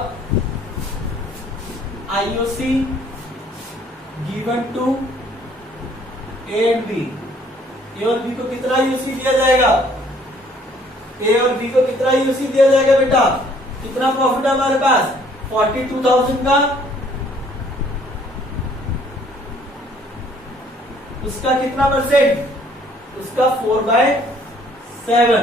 IOC given to A and B, A और बी को कितना आईओसी दिया जाएगा? ए और बी को कितना आईओसी दिया जाएगा बेटा? कितना प्रॉफिट है हमारे पास? 42,000 का, उसका कितना परसेंट? उसका 4/7,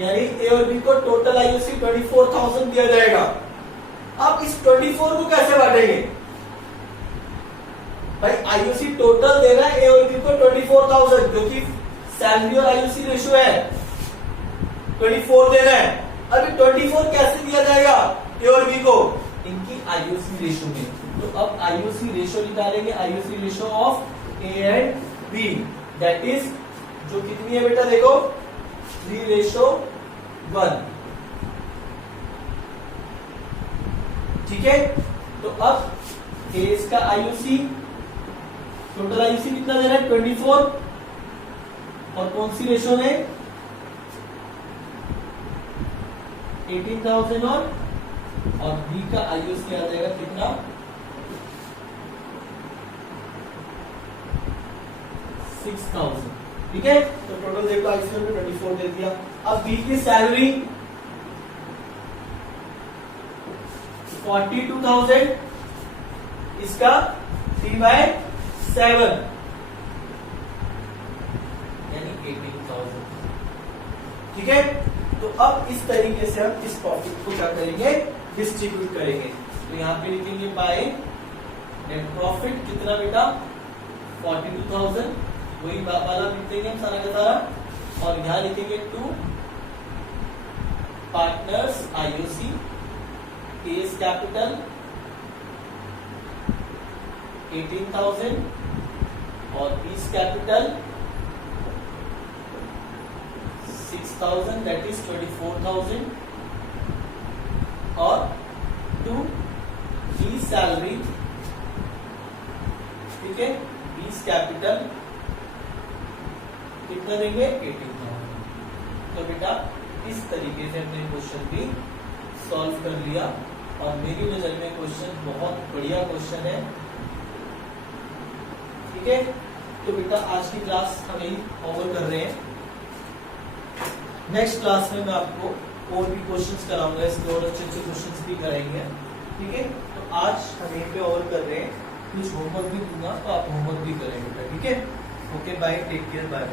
यानी ए और बी को टोटल आईओसी 24,000 दिया जाएगा। अब इस 24 को कैसे बांटेंगे भाई? आईओसी टोटल दे रहा है ए और बी को 24,000, क्योंकि सैलरी और आईओसी रेशो है 24 देना है। अभी 24 कैसे दिया जाएगा ए और बी को? इनकी आईओसी रेशो में। तो अब आईओसी रेशो निकालेंगे, IOC ratio of A and B, that is जो कितनी है बेटा? देखो 3:1। ठीक है, तो अब ए इसका आईओसी, टोटल आईओसी कितना दे रहा है? 24, और कौन सी रेशो में? 18,000 और बी का आईओसी आ जाएगा कितना? 6,000। ठीक है, तो टोटल देखो आईओसी में 24 दे दिया। अब बी की सैलरी 42,000, इसका 3/7, यानी 18,000। ठीक है, तो अब इस तरीके से हम इस प्रॉफिट को क्या करेंगे? डिस्ट्रीब्यूट करेंगे। तो यहाँ पे लिखेंगे बाय नेट प्रॉफिट कितना बेटा? 42,000, वही वाला लिख देंगे हम सारा का सारा, और यहाँ लिखेंगे to partners IOC, A's capital 18,000 और बीस कैपिटल 6,000, दैट इज 24,000, और टू बी सैलरी, ठीक है, बीस कैपिटल कितना देंगे? 18,000। तो बेटा इस तरीके से हमने क्वेश्चन भी सॉल्व कर लिया, और मेरी नजर में क्वेश्चन बहुत बढ़िया क्वेश्चन है। ठीक है, तो बेटा आज की क्लास हम यही ओवर कर रहे हैं। नेक्स्ट क्लास में मैं आपको और भी क्वेश्चंस कराऊंगा, इसके और अच्छे अच्छे क्वेश्चंस भी कराएंगे। ठीक है, तो आज हम यहीं पे ओवर कर रहे हैं, कुछ होमवर्क भी दूंगा तो आप होमवर्क भी करें बेटा। ठीक है, okay, bye, take care, bye.